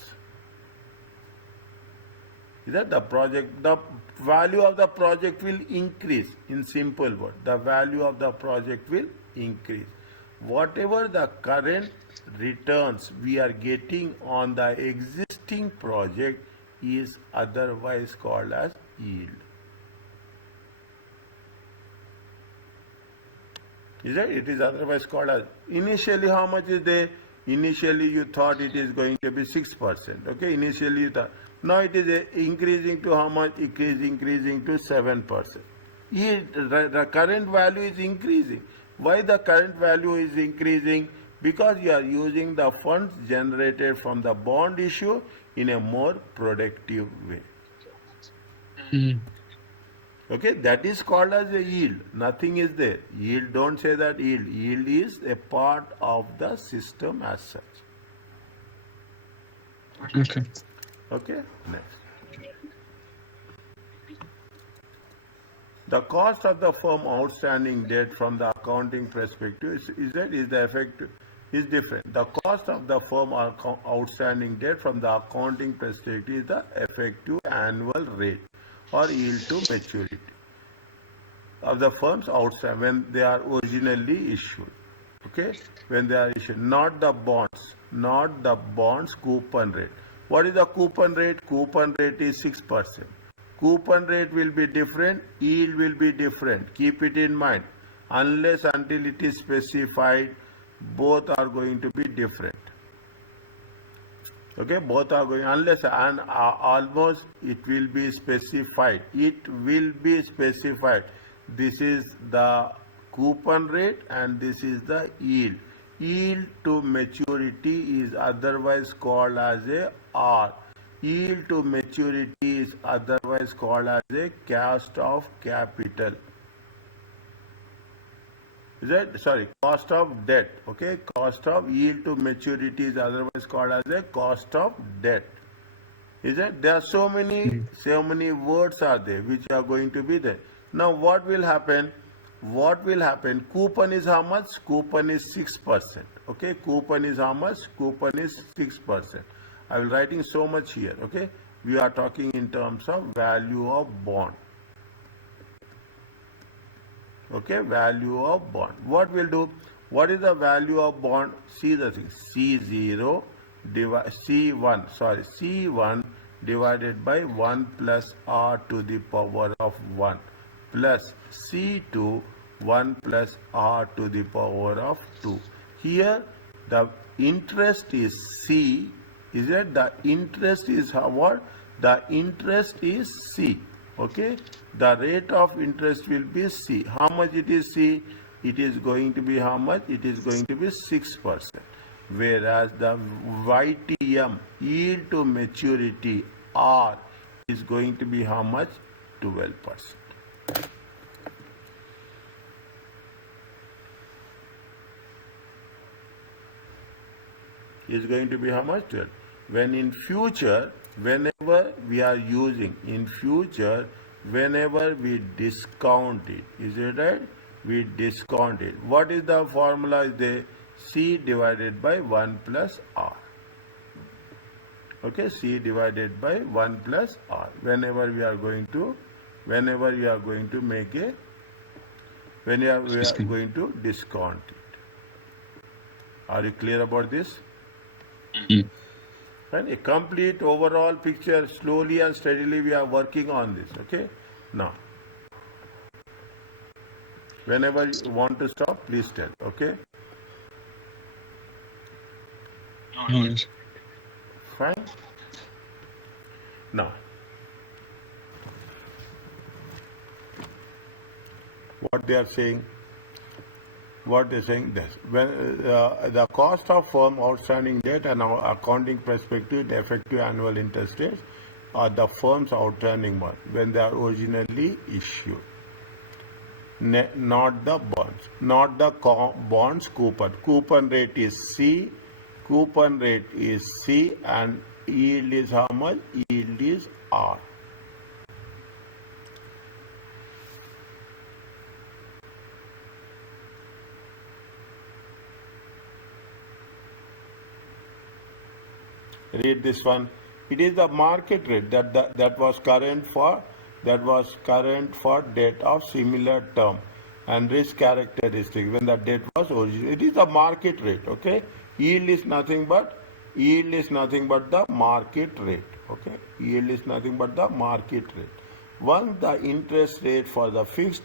Is that the value of the project will increase? In simple word, the value of the project will increase. Whatever the current returns we are getting on the existing project is otherwise called as yield. Is that? It is otherwise called as. Initially, how much is there? Initially, you thought it is going to be 6%. Okay, initially you thought. Now it is increasing to how much? It is increasing to 7%. The current value is increasing. Why the current value is increasing? Because you are using the funds generated from the bond issue in a more productive way. Okay, that is called as a yield. Nothing is there. Yield, don't say that yield. Yield is a part of the system as such. Okay. Okay, next. The cost of the firm outstanding debt from the accounting perspective is different. The cost of the firm outstanding debt from the accounting perspective is the effective annual rate or yield to maturity of the firms outstanding when they are originally issued. Okay, when they are issued, not the bonds coupon rate. What is the coupon rate? Coupon rate is 6%. Coupon rate will be different, yield will be different. Keep it in mind. Unless until it is specified, both are going to be different. Okay, both are going, unless and almost it will be specified. It will be specified. This is the coupon rate and this is the yield. Yield to maturity is otherwise called as a R. Yield to maturity is otherwise called as a cost of capital. Is that? Sorry, cost of debt. Okay, cost of yield to maturity is otherwise called as a cost of debt. Is it? There are so many words are there which are going to be there. Now what will happen? Coupon is how much? Coupon is 6%. Okay, coupon is how much? Coupon is 6%. I will writing so much here. Okay, we are talking in terms of value of bond. Okay, value of bond. What will do? What is the value of bond? See the thing. C0 C1 divided by 1 plus R to the power of 1 plus C2 1 plus R to the power of 2. Here the interest is C. Is it? The interest is what? The interest is C. Okay, the rate of interest will be C. How much it is C? It is going to be how much? It is going to be 6%. Whereas the YTM, yield to maturity, R, is going to be how much? 12%. Is going to be how much? 12. When in future, whenever we are using, in future, whenever we discount it, is it right? We discount it. What is the formula? Is there? C divided by 1 plus R. Okay, C divided by 1 plus R. Whenever we are going to make a, we are going to discount it. Are you clear about this? And a complete overall picture, slowly and steadily we are working on this. Okay, now whenever you want to stop, please tell. Okay, Nice. fine. Now what they are saying, this, when the cost of firm outstanding debt and our accounting perspective, the effective annual interest rates are the firm's outstanding one when they are originally issued, not the bonds, not the bonds coupon. Coupon rate is C, and yield is how much? Yield is R. Read this one. It is the market rate that was current for debt of similar term and risk characteristic when the debt was original. It is the market rate. Okay, yield is nothing but the market rate. Okay, yield is nothing but the market rate. Once the interest rate for the fixed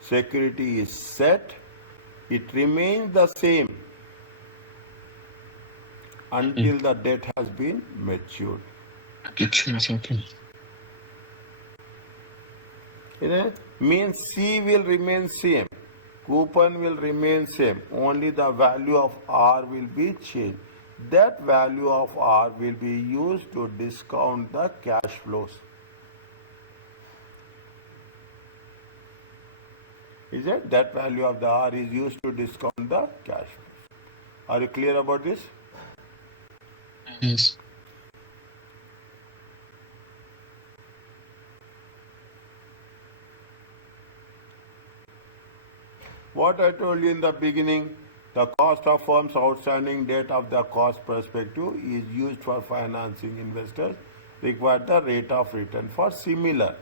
security is set, it remains the same until the debt has been matured. Okay. Means C will remain same, coupon will remain same, only the value of R will be changed. That value of R will be used to discount the cash flows. Is it? That value of the R is used to discount the cash flows. Are you clear about this? Yes. What I told you in the beginning, the cost of firm's outstanding debt of the cost perspective is used for financing investors require the rate of return for similar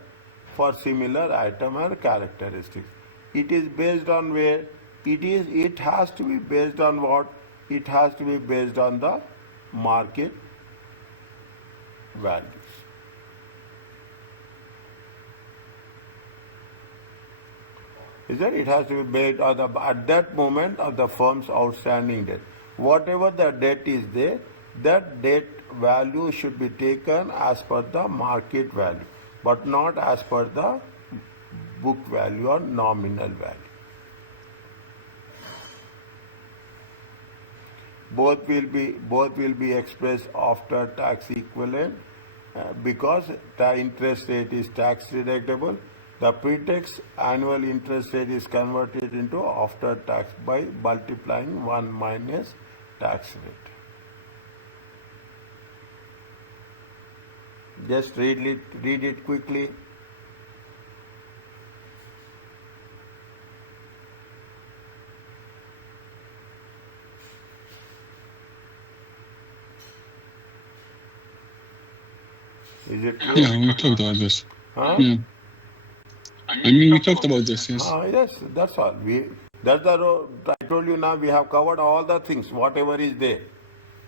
item and characteristics. It is based on where it has to be based on what? It has to be based on the market values. Is that it has to be based on at that moment of the firm's outstanding debt. Whatever the debt is there, that debt value should be taken as per the market value, but not as per the book value or nominal value. Both will be expressed after tax equivalent because the interest rate is tax deductible. The pre-tax annual interest rate is converted into after tax by multiplying 1 minus tax rate. Just read it quickly. Is it clear? Yeah, we talked about this. Huh? Yeah. I mean, we talked about this, yes. Yes, that's all. That's the I told you now. We have covered all the things, whatever is there.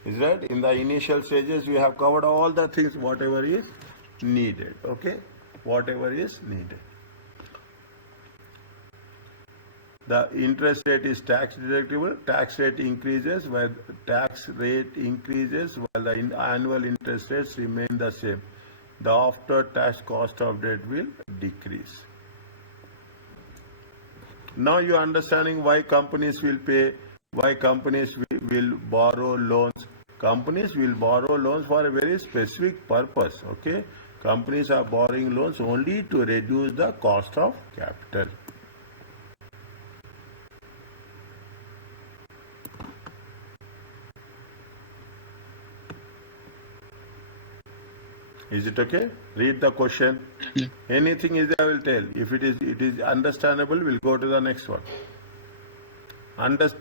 Is right? In the initial stages, we have covered all the things, whatever is needed. Okay, whatever is needed. The interest rate is tax deductible. Tax rate increases while the annual interest rates remain the same. the after tax cost of debt will decrease. Now you are understanding why companies will pay, why companies will borrow loans. Companies will borrow loans for a very specific purpose. Okay, companies are borrowing loans only to reduce the cost of capital. Is it okay? Read the question. Yeah. Anything is there, I will tell. If it is understandable, we'll go to the next one.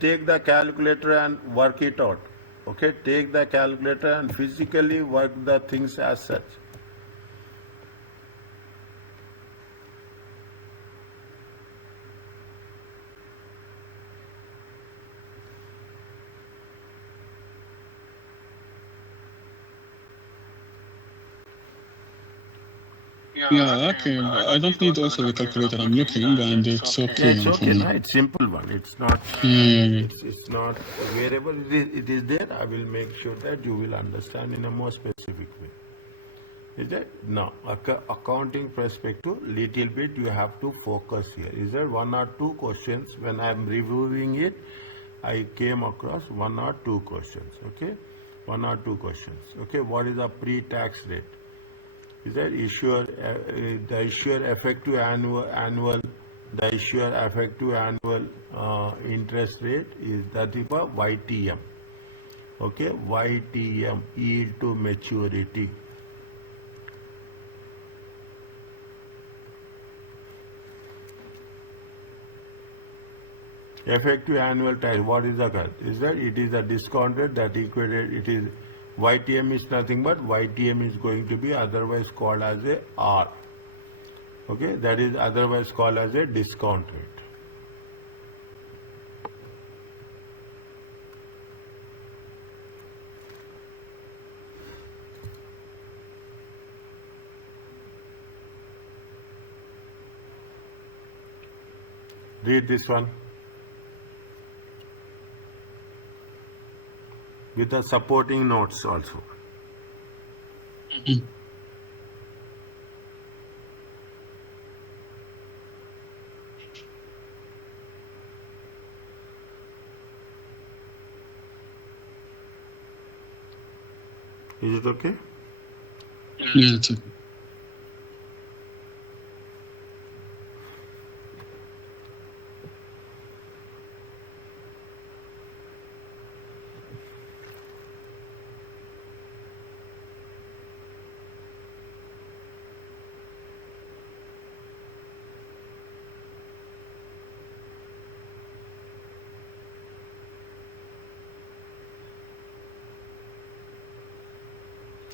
Take the calculator and work it out. Okay, take the calculator and physically work the things as such. Yeah, okay. I don't need also the calculator. I'm looking and it's Yeah, okay it's for okay. me. No, it's simple one. It's not. Yeah. It's not wherever it is there. I will make sure that you will understand in a more specific way. Is that now accounting perspective? Little bit you have to focus here. Is there one or two questions when I am reviewing it? I came across one or two questions. Okay, one or two questions. Okay, what is the pre-tax rate? Is that the issuer effective annual the issuer effective annual interest rate is that is for YTM. Okay, YTM, yield to maturity. Effective annual tax, what is the cost? Is that it is a discount rate that equated, it is YTM is nothing but YTM is going to be otherwise called as a R. Okay, that is otherwise called as a discount rate. Read this one with the supporting notes also. Mhm. Is it okay? Yeah, it's okay.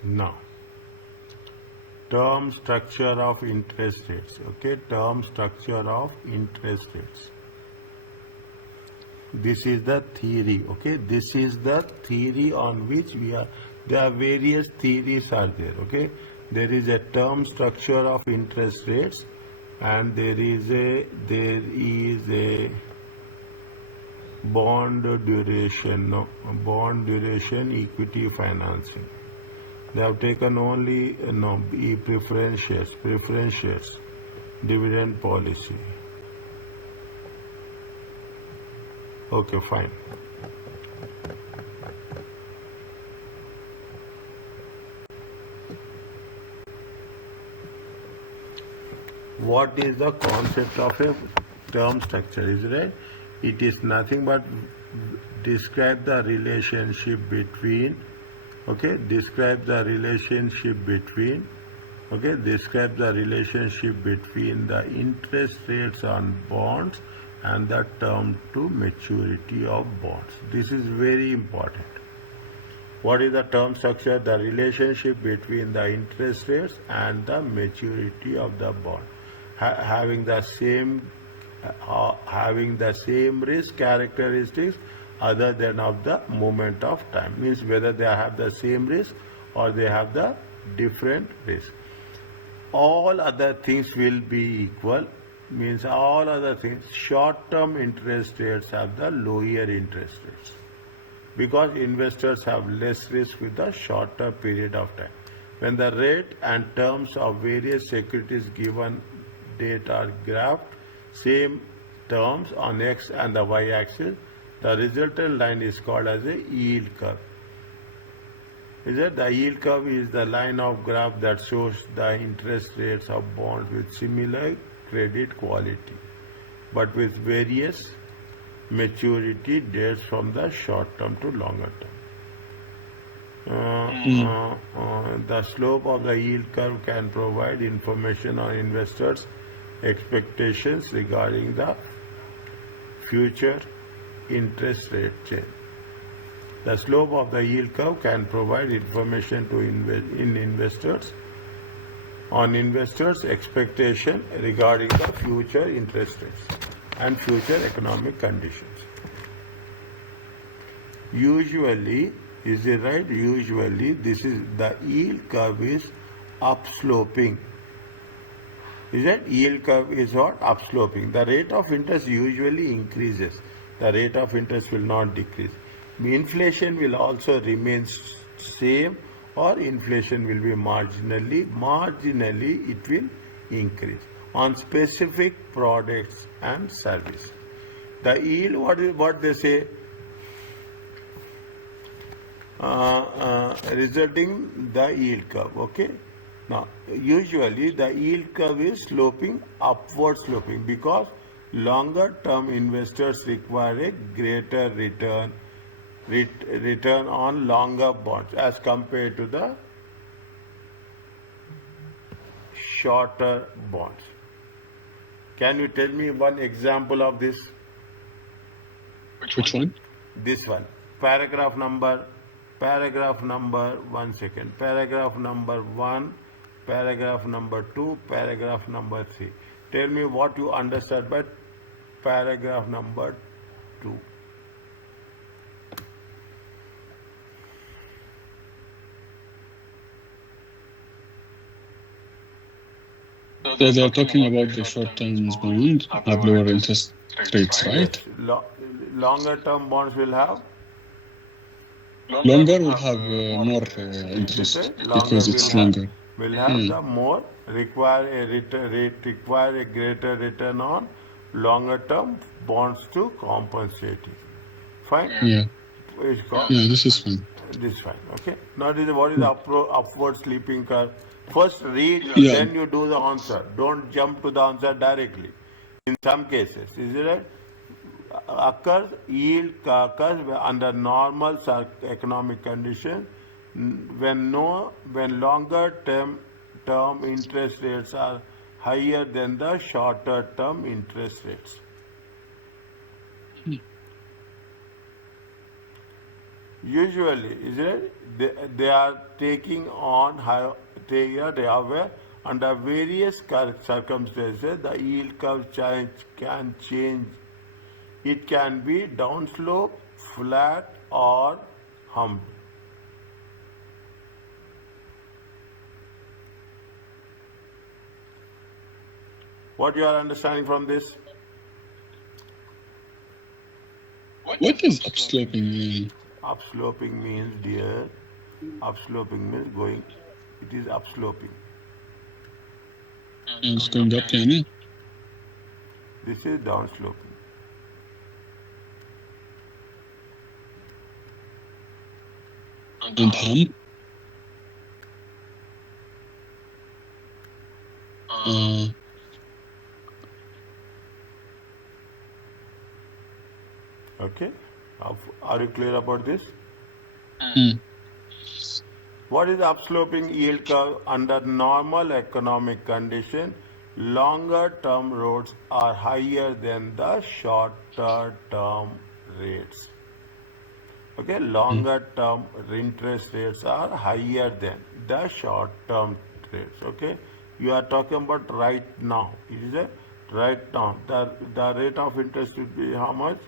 Now, term structure of interest rates. Okay, term structure of interest rates. This is the theory. Okay, this is the theory on which we are. There are various theories are there. Okay, there is a term structure of interest rates, and there is a bond duration. No, bond duration equity financing. They have taken only no preference shares, dividend policy. Okay, fine. What is the concept of a term structure? Is right? It is nothing but describe the relationship between. Okay, describe the relationship between. Okay, describe the relationship between the interest rates on bonds and the term to maturity of bonds. This is very important. What is the term structure? The relationship between the interest rates and the maturity of the bond. Having the same risk characteristics other than of the moment of time. Means whether they have the same risk or they have the different risk. All other things will be equal. Means all other things. Short-term interest rates have the lower interest rates, because investors have less risk with the shorter period of time. When the rate and terms of various securities given date are graphed, same terms on x and the y-axis, the resultant line is called as a yield curve. Is that the yield curve is the line of graph that shows the interest rates of bonds with similar credit quality, but with various maturity dates from the short term to longer term. The slope of the yield curve can provide information on investors' expectations regarding the future interest rate change. The slope of the yield curve can provide information to investors on investors' expectation regarding the future interest rates and future economic conditions. Usually, is it right? Usually, this is the yield curve is upsloping. Is that yield curve is what? Upsloping. The rate of interest usually increases. The rate of interest will not decrease. Inflation will also remain same, or inflation will be marginally it will increase on specific products and services. The yield, what they say, resulting the yield curve. Okay. Now, usually the yield curve is sloping, upward sloping, because longer term investors require a greater return on longer bonds as compared to the shorter bonds. Can you tell me one example of this? Which one? This one. Paragraph number, one second. Paragraph number 1, paragraph number 2, paragraph number 3. Tell me what you understand by paragraph number 2. They are talking about the short-term bond have lower interest rates, right? Yes. Longer term bonds will have Longer will have more interest because it's longer. Will have the more require a greater return on longer term bonds to compensate it. Fine. Yeah. Yeah, this is fine. This is fine. Okay. Now what is the upward sleeping curve? First read, then you do the answer. Don't jump to the answer directly. In some cases, is it right? Yield occurs under normal economic conditions when longer term interest rates are higher than the shorter term interest rates. Usually, is it? They are taking on they are under various circumstances the yield curve can change. It can be downslope, flat, or humped. What you are understanding from this? What is upsloping mean? Upsloping means, dear, upsloping means going, it is upsloping. It's going up, yani? This is downsloping. And hump? Okay. Are you clear about this? Mm. What is upsloping yield curve? Under normal economic condition, longer term rates are higher than the shorter term rates. Okay, longer term interest rates are higher than the short term rates. Okay, you are talking about right now. It is a right now. The rate of interest will be how much?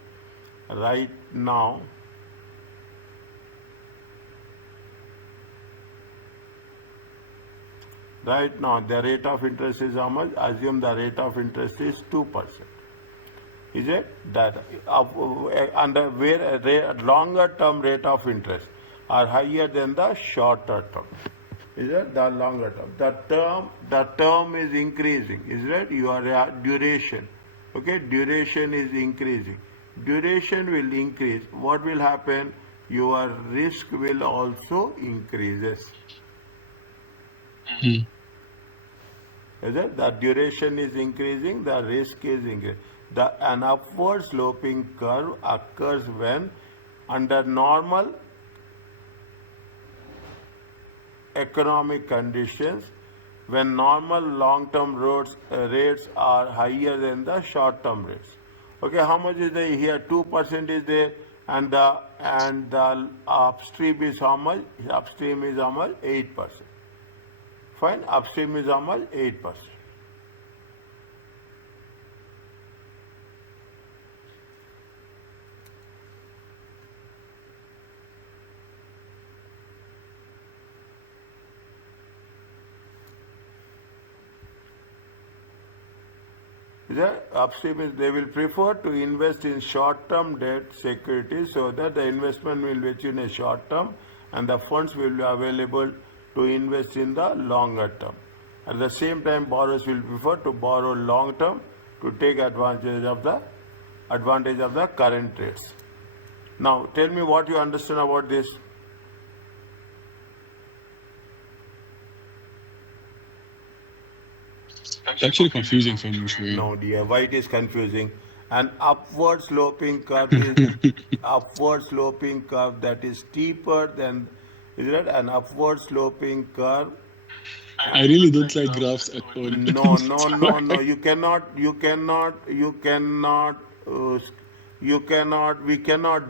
Right now. Right now, the rate of interest is how much? Assume the rate of interest is 2%. Is it? That under where longer term rate of interest are higher than the shorter term. Is that the longer term? The term is increasing. Is that your duration? Okay, duration is increasing. Duration will increase. What will happen? Your risk will also increases. Mm. Is it? The duration is increasing, the risk is increasing. An upward sloping curve occurs when, under normal economic conditions, when normal long-term rates are higher than the short-term rates. Okay, how much is there here? 2% is there, and the upstream is how much? Upstream is how much? 8%. Fine, upstream is how much? 8%. The upstream is they will prefer to invest in short-term debt securities so that the investment will be in a short term and the funds will be available to invest in the longer term. At the same time, borrowers will prefer to borrow long term to take advantage of the current rates. Now, tell me what you understand about this. It's actually confusing for me, Shway. No, dear. Why it is confusing? An upward sloping curve is upward sloping curve that is steeper than, is it an upward sloping curve? I really don't like graphs at all. No, no, That's no, no. why. Uh, we cannot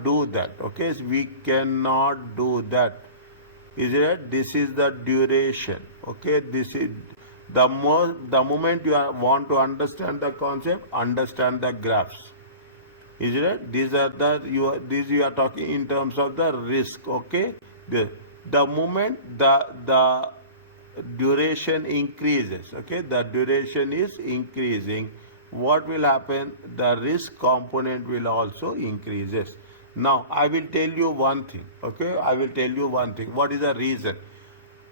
do that. Okay, we cannot do that. Is it? This is the duration. Okay, this is the moment you want to understand the concept, understand the graphs. Is it? These you are talking in terms of the risk. Okay, the moment the duration increases. Okay, the duration is increasing. What will happen? The risk component will also increases. Now I will tell you one thing. Okay, I will tell you one thing. What is the reason?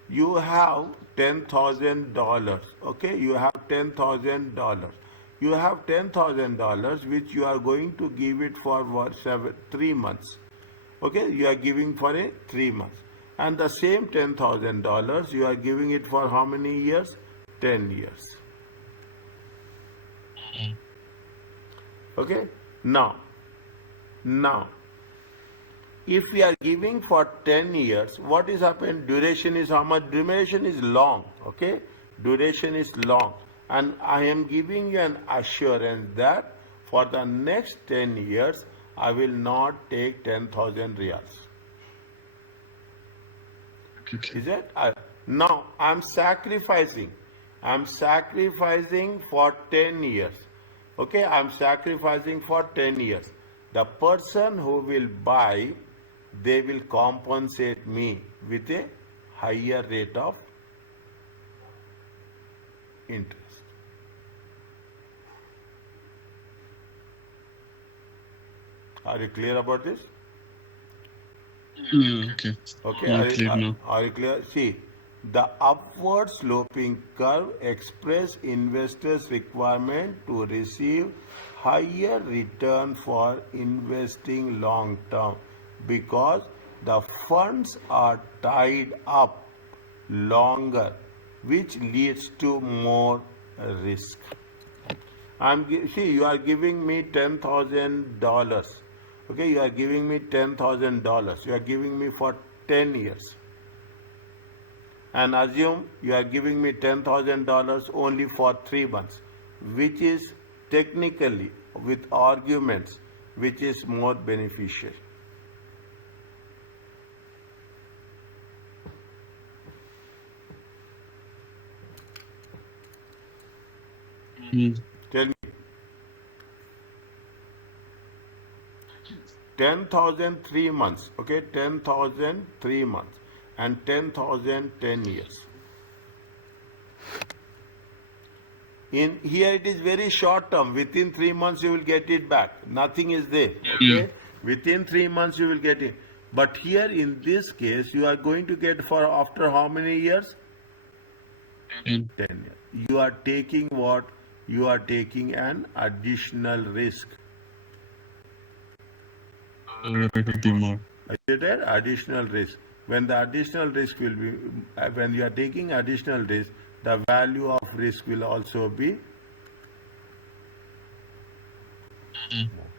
You have $10,000. Okay, you have $10,000. You have $10,000 which you are going to give it for what, 3 months. Okay, you are giving for a 3 months, and the same $10,000 you are giving it for how many years? 10 years. Okay, now if we are giving for 10 years, what is happened? Duration is how much? Duration is long. Okay, duration is long, and I am giving you an assurance that for the next 10 years I will not take 10,000 riyals. Okay. Is it? Now I'm sacrificing for 10 years. Okay, I'm sacrificing for 10 years. The person who will buy, they will compensate me with a higher rate of interest. Are you clear about this? Yeah, okay. Okay, More clear now. are you clear? See, the upward sloping curve express investors' requirement to receive higher return for investing long term because the funds are tied up longer, which leads to more risk. See, you are giving me $10,000. Okay, you are giving me $10,000. You are giving me for 10 years. And assume you are giving me $10,000 only for 3 months, which is technically, with arguments, which is more beneficial. Mm. Tell me. 10,000 3 months. Okay, 10,000 3 months, and 10,000 10 years. In here it is very short term. Within 3 months you will get it back. Nothing is there. Okay, within 3 months you will get it. But here in this case you are going to get for after how many years? Mm. 10 years. You are taking what? You are taking an additional risk. The rate will be more. Is it an additional risk? When the additional risk will be, when you are taking additional risk, the value of risk will also be Mm. more.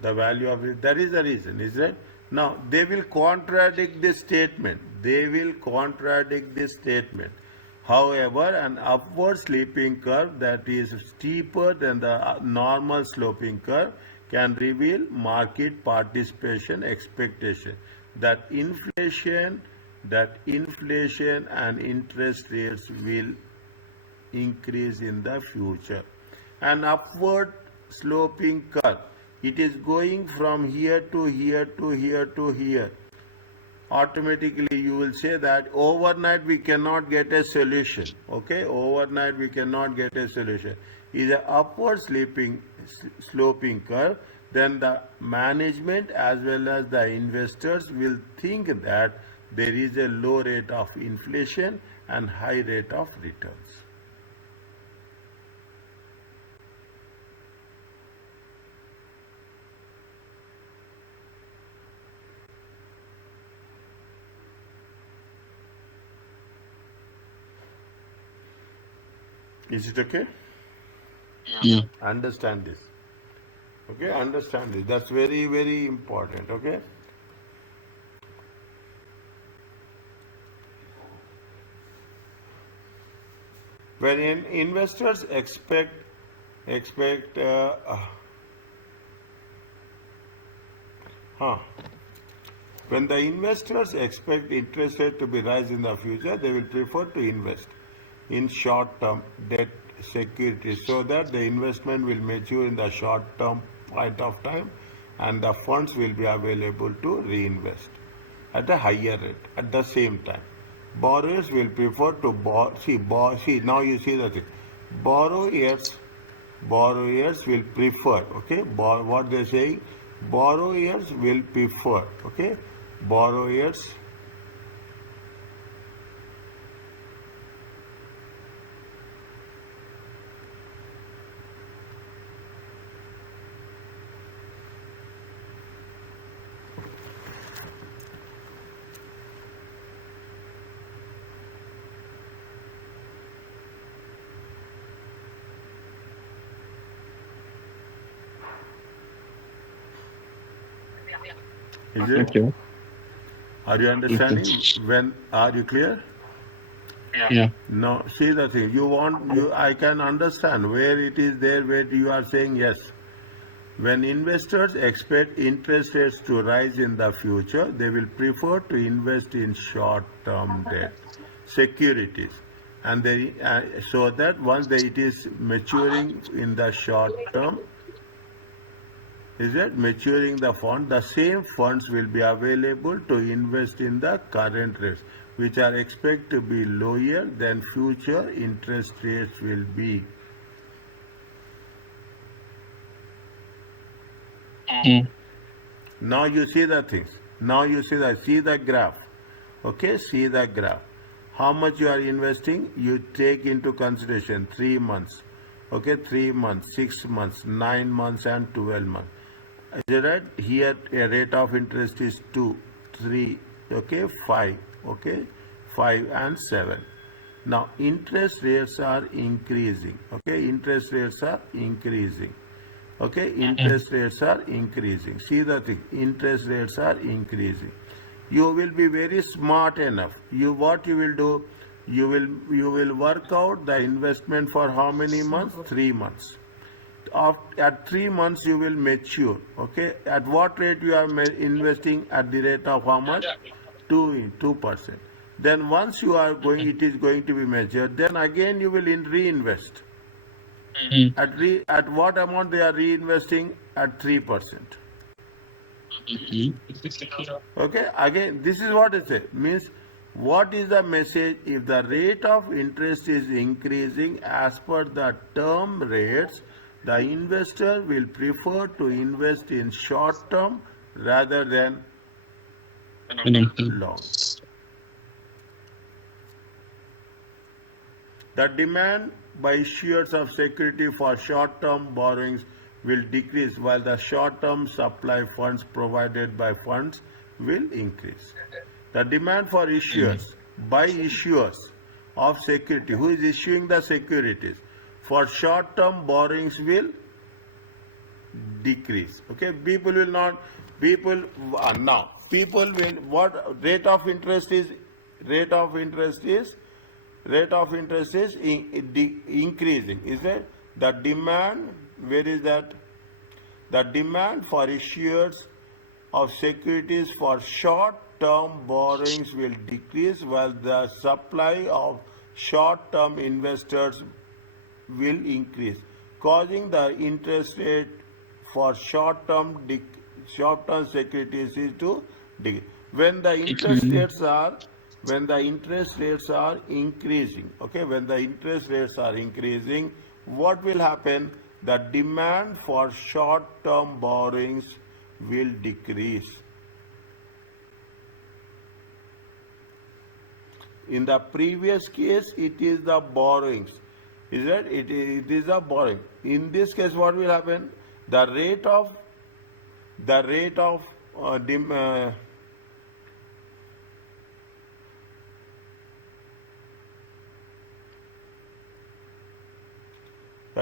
The value of it, that is the reason, is it? Now, they will contradict this statement. They will contradict this statement. However, an upward sloping curve that is steeper than the normal sloping curve can reveal market participation expectation that inflation and interest rates will increase in the future. An upward sloping curve. It is going from here to here to here to here. Automatically, you will say that overnight we cannot get a solution. Okay, overnight we cannot get a solution. Is an upward sloping curve, then the management as well as the investors will think that there is a low rate of inflation and high rate of returns. Is it okay? Yeah. Understand this. Okay, understand this. That's very, very important. Okay. When investors expect huh, when the investors expect interest rate to be rise in the future, they will prefer to invest in short-term debt securities so that the investment will mature in the short-term point of time and the funds will be available to reinvest at a higher rate at the same time. Borrowers will prefer to borrow. See, now you see the thing. Borrowers, borrowers will prefer. Okay, what they saying? Borrowers will prefer. Okay, borrowers. Is it? Okay. Are you Okay. understanding? When are you clear? Yeah. No. See the thing. You want you. I can understand where it is there. Where you are saying yes. When investors expect interest rates to rise in the future, they will prefer to invest in short-term debt securities, and so that once it is maturing in the short term, is it maturing the fund, the same funds will be available to invest in the current rates, which are expected to be lower than future interest rates will be. Mm. Now you see the things. Now you see the graph. Okay, see the graph. How much you are investing? You take into consideration 3 months. Okay, 3 months, 6 months, 9 months, and 12 months. Is it right? Here a rate of interest is 2, 3, okay, 5, okay, 5 and 7. Now interest rates are increasing. Okay, interest rates are increasing. Okay, Mm. interest rates are increasing. See the thing, interest rates are increasing. You will be very smart enough. What you will do, you will work out the investment for how many months? 3 months. At 3 months you will mature. Okay, at what rate you are investing? At the rate of how much? 2%. Then once you are going, it is going to be measured, then again you will reinvest. Mm. At what amount they are reinvesting? At 3%. Mhm. Okay, again, this is what it says. Means, what is the message? If the rate of interest is increasing as per the term rates, the investor will prefer to invest in short term rather than long-term. long. The demand by issuers of security for short-term borrowings will decrease while the short-term supply funds provided by funds will increase. The demand for issuers by issuers of security, who is issuing the securities, for short-term borrowings will decrease. Okay, people will not, people now, people will, what rate of interest is, rate of interest is, rate of interest is increasing, is it? The demand, where is that? The demand for issuers of securities for short-term borrowings will decrease while the supply of short-term investors will increase, causing the interest rate for short-term securities is to decrease. When the interest rates are, when the interest rates are increasing, okay, when the interest rates are increasing, what will happen? The demand for short-term borrowings will decrease. In the previous case, it is the borrowings. Is that it is a borrowing. In this case, what will happen? The rate of the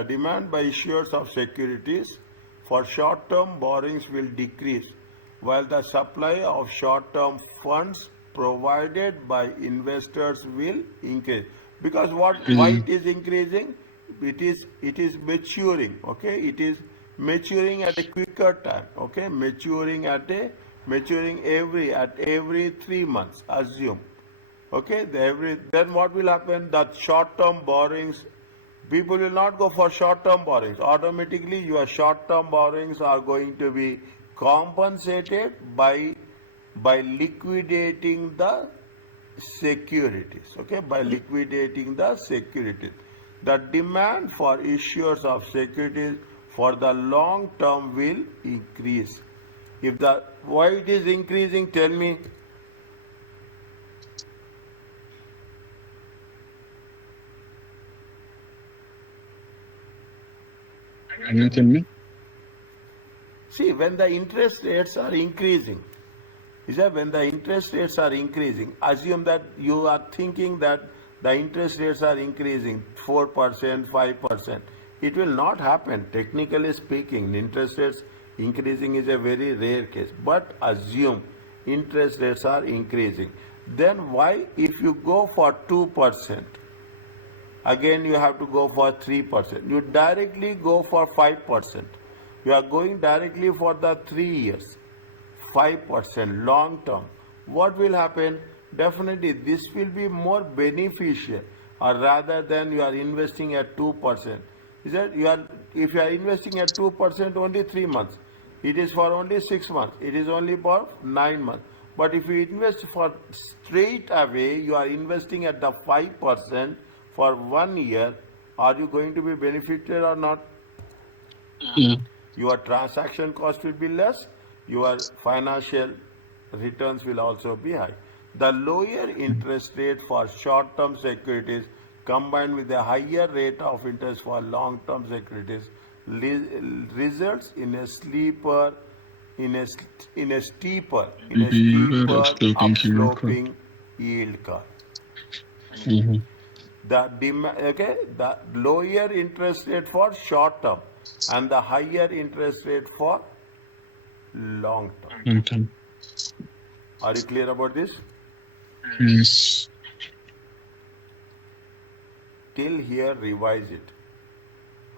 demand by issuers of securities for short-term borrowings will decrease while the supply of short-term funds provided by investors will increase. Because why it is increasing? It is maturing. Okay, it is maturing at a quicker time. Okay, maturing every 3 months. Assume. Okay, then what will happen? That short-term borrowings, people will not go for short-term borrowings. Automatically, your short-term borrowings are going to be compensated by liquidating the securities. Okay, by liquidating the securities. The demand for issuers of securities for the long term will increase. If the why it is increasing, tell me. Can you tell me? See, when the interest rates are increasing, is that when the interest rates are increasing, assume that you are thinking that the interest rates are increasing 4%, 5%. It will not happen. Technically speaking, interest rates increasing is a very rare case. But assume interest rates are increasing. Then why, if you go for 2%, again you have to go for 3%. You directly go for 5%. You are going directly for the 3 years. 5% long term. What will happen? Definitely this will be more beneficial, or rather than you are investing at 2%. Is that if you are investing at 2% only 3 months, it is for only 6 months, it is only for 9 months. But if you invest for straight away, you are investing at the 5% for 1 year, are you going to be benefited or not? Yeah. Your transaction cost will be less, your financial returns will also be high. The lower interest rate for short-term securities combined with a higher rate of interest for long-term securities results in a steeper upsloping yield curve. The lower interest rate for short term and the higher interest rate for long term. Okay. Are you clear about this? Yes. Till here, revise it.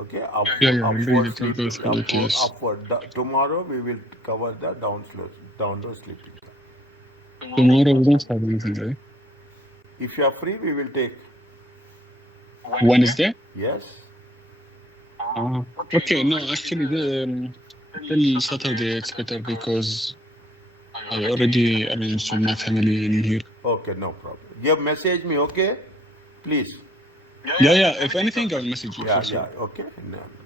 Okay, upward, Yeah, I'll read upward it and go sleeping, through it, yes. upward. Tomorrow we will cover the downward sleeping. Tomorrow we don't have anything, right? If you are free, we will take. Wednesday? Yes. Okay, no, actually, till Saturday it's better because I already arranged with my family in here. Okay, no problem. You message me, okay? Please. Yeah, if anything, I'll message you Yeah, for sure. okay.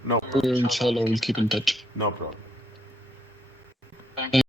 No problem. Inshallah, we'll keep in touch. No problem.